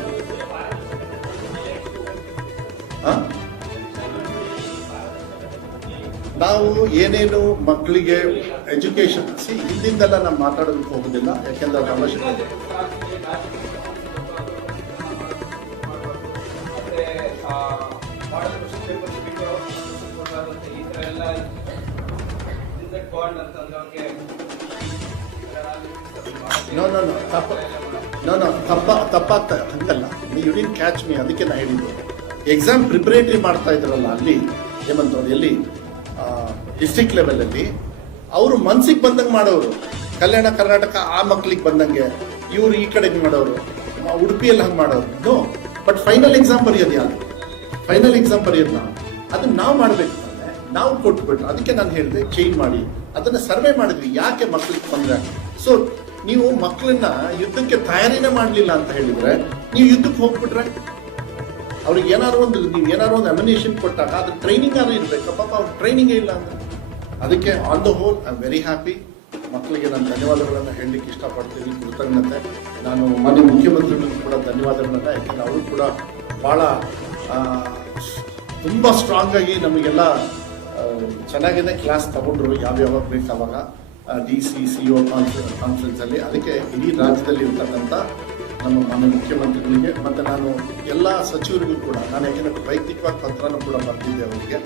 ನಾವು ಏನೇನು ಮಕ್ಕಳಿಗೆ ಎಜುಕೇಶನ್ ಹಿಂದಿಂದೆಲ್ಲ ನಾವು ಮಾತಾಡೋದಕ್ಕೆ ಹೋಗೋದಿಲ್ಲ, ಯಾಕೆಂದ್ರೆ ಅದು ಅವಶ್ಯಕತೆ. ತಪ್ಪಾಗ್ತಾ ಹಂಗಲ್ಲ, ಯು ಡಿಡ್ ಕ್ಯಾಚ್ ಮೀ. ಅದಕ್ಕೆ ನಾ ಹೇಳಿದ್ದು ಎಕ್ಸಾಮ್ ಪ್ರಿಪರೇಟರಿ ಮಾಡ್ತಾ ಇದ್ರಲ್ಲ ಅಲ್ಲಿ ಹೇಮಂತ್ ಎಲ್ಲಿ ಡಿಸ್ಟ್ರಿಕ್ಟ್ ಲೆವೆಲಲ್ಲಿ ಅವರು ಮನ್ಸಿಗೆ ಬಂದಂಗೆ ಮಾಡೋರು. ಕಲ್ಯಾಣ ಕರ್ನಾಟಕ ಆ ಮಕ್ಳಿಗೆ ಬಂದಂಗೆ, ಇವರು ಈ ಕಡೆಗೆ ಮಾಡೋರು, ಉಡುಪಿಯಲ್ಲಿ ಹಂಗೆ ಮಾಡೋರು. ನೋ, ಬಟ್ ಫೈನಲ್ ಎಕ್ಸಾಮ್ ಬರೆಯೋದು ಯಾರು? ಫೈನಲ್ ಎಕ್ಸಾಮ್ ಬರೆಯೋದು ನಾವು. ಅದನ್ನ ನಾವು ಮಾಡಬೇಕು, ನಾವು ಕೊಟ್ಬಿಟ್ರು. ಅದಕ್ಕೆ ನಾನು ಹೇಳಿದೆ ಚೇಂಜ್ ಮಾಡಿ. ಅದನ್ನ ಸರ್ವೆ ಮಾಡಿದ್ವಿ, ಯಾಕೆ ಮಕ್ಳಿಗೆ ತೊಂದರೆ. ಸೊ ನೀವು ಮಕ್ಕಳನ್ನ ಯುದ್ಧಕ್ಕೆ ತಯಾರಿನೇ ಮಾಡಲಿಲ್ಲ ಅಂತ ಹೇಳಿದ್ರೆ, ನೀವು ಯುದ್ಧಕ್ಕೆ ಹೋಗ್ಬಿಟ್ರೆ ಅವ್ರಿಗೆ ಏನಾದ್ರು ಒಂದು ಅಮಿನೇಷನ್ ಕೊಟ್ಟಾಗ ಅದ್ರ ಟ್ರೈನಿಂಗ್ ಆದ್ರೂ ಇರಬೇಕು. ಪಾಪ ಅವ್ರ ಟ್ರೈನಿಂಗೇ ಇಲ್ಲ ಅಂದ್ರೆ. ಅದಕ್ಕೆ on the whole I am very happy. ಮಕ್ಕಳಿಗೆ ನಾನು ಧನ್ಯವಾದಗಳನ್ನು ಹೇಳಲಿಕ್ಕೆ ಇಷ್ಟಪಡ್ತೀನಿ, ಕೃತಜ್ಞತೆ. ನಾನು ಮಾನ್ಯ ಮುಖ್ಯಮಂತ್ರಿಗಳಿಗೂ ಕೂಡ ಧನ್ಯವಾದಗಳನ್ನ, ಯಾಕೆಂದ್ರೆ ಅವರು ಕೂಡ ಭಾಳ ತುಂಬ ಸ್ಟ್ರಾಂಗ್ ಆಗಿ ನಮಗೆಲ್ಲ ಚೆನ್ನಾಗಿದೆ ಕ್ಲಾಸ್ ತಗೊಂಡ್ರು, ಯಾವ್ಯಾವಾಗ ಬೇಕು ಅವಾಗ DC CO ಕಾನ್ಫರೆನ್ಸಲ್ಲಿ. ಅದಕ್ಕೆ ಇಡೀ ರಾಜ್ಯದಲ್ಲಿ ಇರ್ತಕ್ಕಂಥ ನಮ್ಮ ಮಾನ್ಯ ಮುಖ್ಯಮಂತ್ರಿಗಳಿಗೆ ಮತ್ತು ನಾನು ಎಲ್ಲ ಸಚಿವರಿಗೂ ಕೂಡ ನಾನು ಯಾಕೆಂದರೆ ವೈಯಕ್ತಿಕವಾಗಿ ಪತ್ರನೂ ಕೂಡ ಬರ್ತಿದ್ದೆ ಅವರಿಗೆ.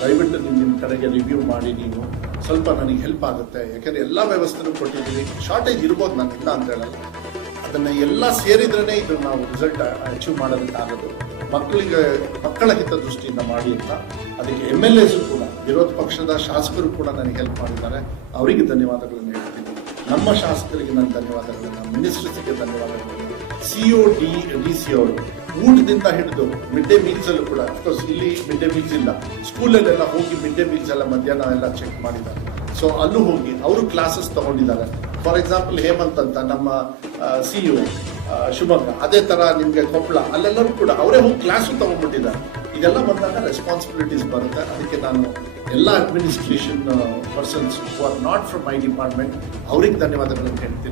ದಯವಿಟ್ಟು ನಿಮ್ಮ ಕಡೆಗೆ ರಿವ್ಯೂ ಮಾಡಿ, ನೀವು ಸ್ವಲ್ಪ ನನಗೆ ಹೆಲ್ಪ್ ಆಗುತ್ತೆ. ಯಾಕೆಂದರೆ ಎಲ್ಲ ವ್ಯವಸ್ಥೆನೂ ಕೊಟ್ಟಿದ್ದೀವಿ. ಶಾರ್ಟೇಜ್ ಇರ್ಬೋದು, ನಾನು ಇಲ್ಲ ಅಂತ ಹೇಳಲ್ಲ. ಅದನ್ನು ಎಲ್ಲ ಸೇರಿದ್ರೇ ಇದು ನಾವು ರಿಸಲ್ಟ್ ಅಚೀವ್ ಮಾಡೋದಕ್ಕಾಗೋದು. ಮಕ್ಕಳ ಹಿತದೃಷ್ಟಿಯಿಂದ ಮಾಡಿ ಅಂತ. ಅದಕ್ಕೆ MLAs ಕೂಡ, ವಿರೋಧ ಪಕ್ಷದ ಶಾಸಕರು ಕೂಡ ನನಗೆ ಹೆಲ್ಪ್ ಮಾಡಿದ್ದಾರೆ. ಅವರಿಗೆ ಧನ್ಯವಾದಗಳನ್ನು ಹೇಳ್ತೀನಿ. ನಮ್ಮ ಶಾಸಕರಿಗೆ ನಾನು ಧನ್ಯವಾದಗಳನ್ನು, ಮಿನಿಸ್ಟರ್ಸ್ಗೆ ಧನ್ಯವಾದಗಳನ್ನು, CO DC ಅವರು ಊಟದಿಂದ ಹಿಡಿದು ಮಿಡ್ ಡೇ ಮೀಲ್ಸ್ ಅಲ್ಲೂ ಕೂಡ, ಅಫ್ಕೋರ್ಸ್ ಇಲ್ಲಿ ಮಿಡ್ ಡೇ ಮೀಲ್ಸ್ ಇಲ್ಲ, ಸ್ಕೂಲಲ್ಲೆಲ್ಲ ಹೋಗಿ ಮಿಡ್ ಡೇ ಮೀಲ್ಸ್ ಎಲ್ಲ ಮಧ್ಯಾಹ್ನ ಎಲ್ಲ ಚೆಕ್ ಮಾಡಿದ್ದಾರೆ. ಸೊ ಅಲ್ಲೂ ಹೋಗಿ ಅವರು ಕ್ಲಾಸಸ್ ತಗೊಂಡಿದ್ದಾರೆ. ಫಾರ್ ಎಕ್ಸಾಂಪಲ್ ಹೇಮಂತ್ ಅಂತ ನಮ್ಮ CEO ಶಿವಮೊಗ್ಗ, ಅದೇ ತರ ನಿಮಗೆ ಕೊಪ್ಪಳ, ಅಲ್ಲೆಲ್ಲರೂ ಕೂಡ ಅವರೇ ಹೋಗಿ ಕ್ಲಾಸು ತಗೊಂಡ್ಬಿಟ್ಟಿದ್ದಾರೆ. ಇದೆಲ್ಲ ಬಂದಾಗ ರೆಸ್ಪಾನ್ಸಿಬಿಲಿಟೀಸ್ ಬರುತ್ತೆ. ಅದಕ್ಕೆ ನಾನು ಎಲ್ಲ administration persons who are not from my department ಅವರಿಗೆ ಧನ್ಯವಾದಗಳನ್ನು ಹೇಳ್ತೀನಿ.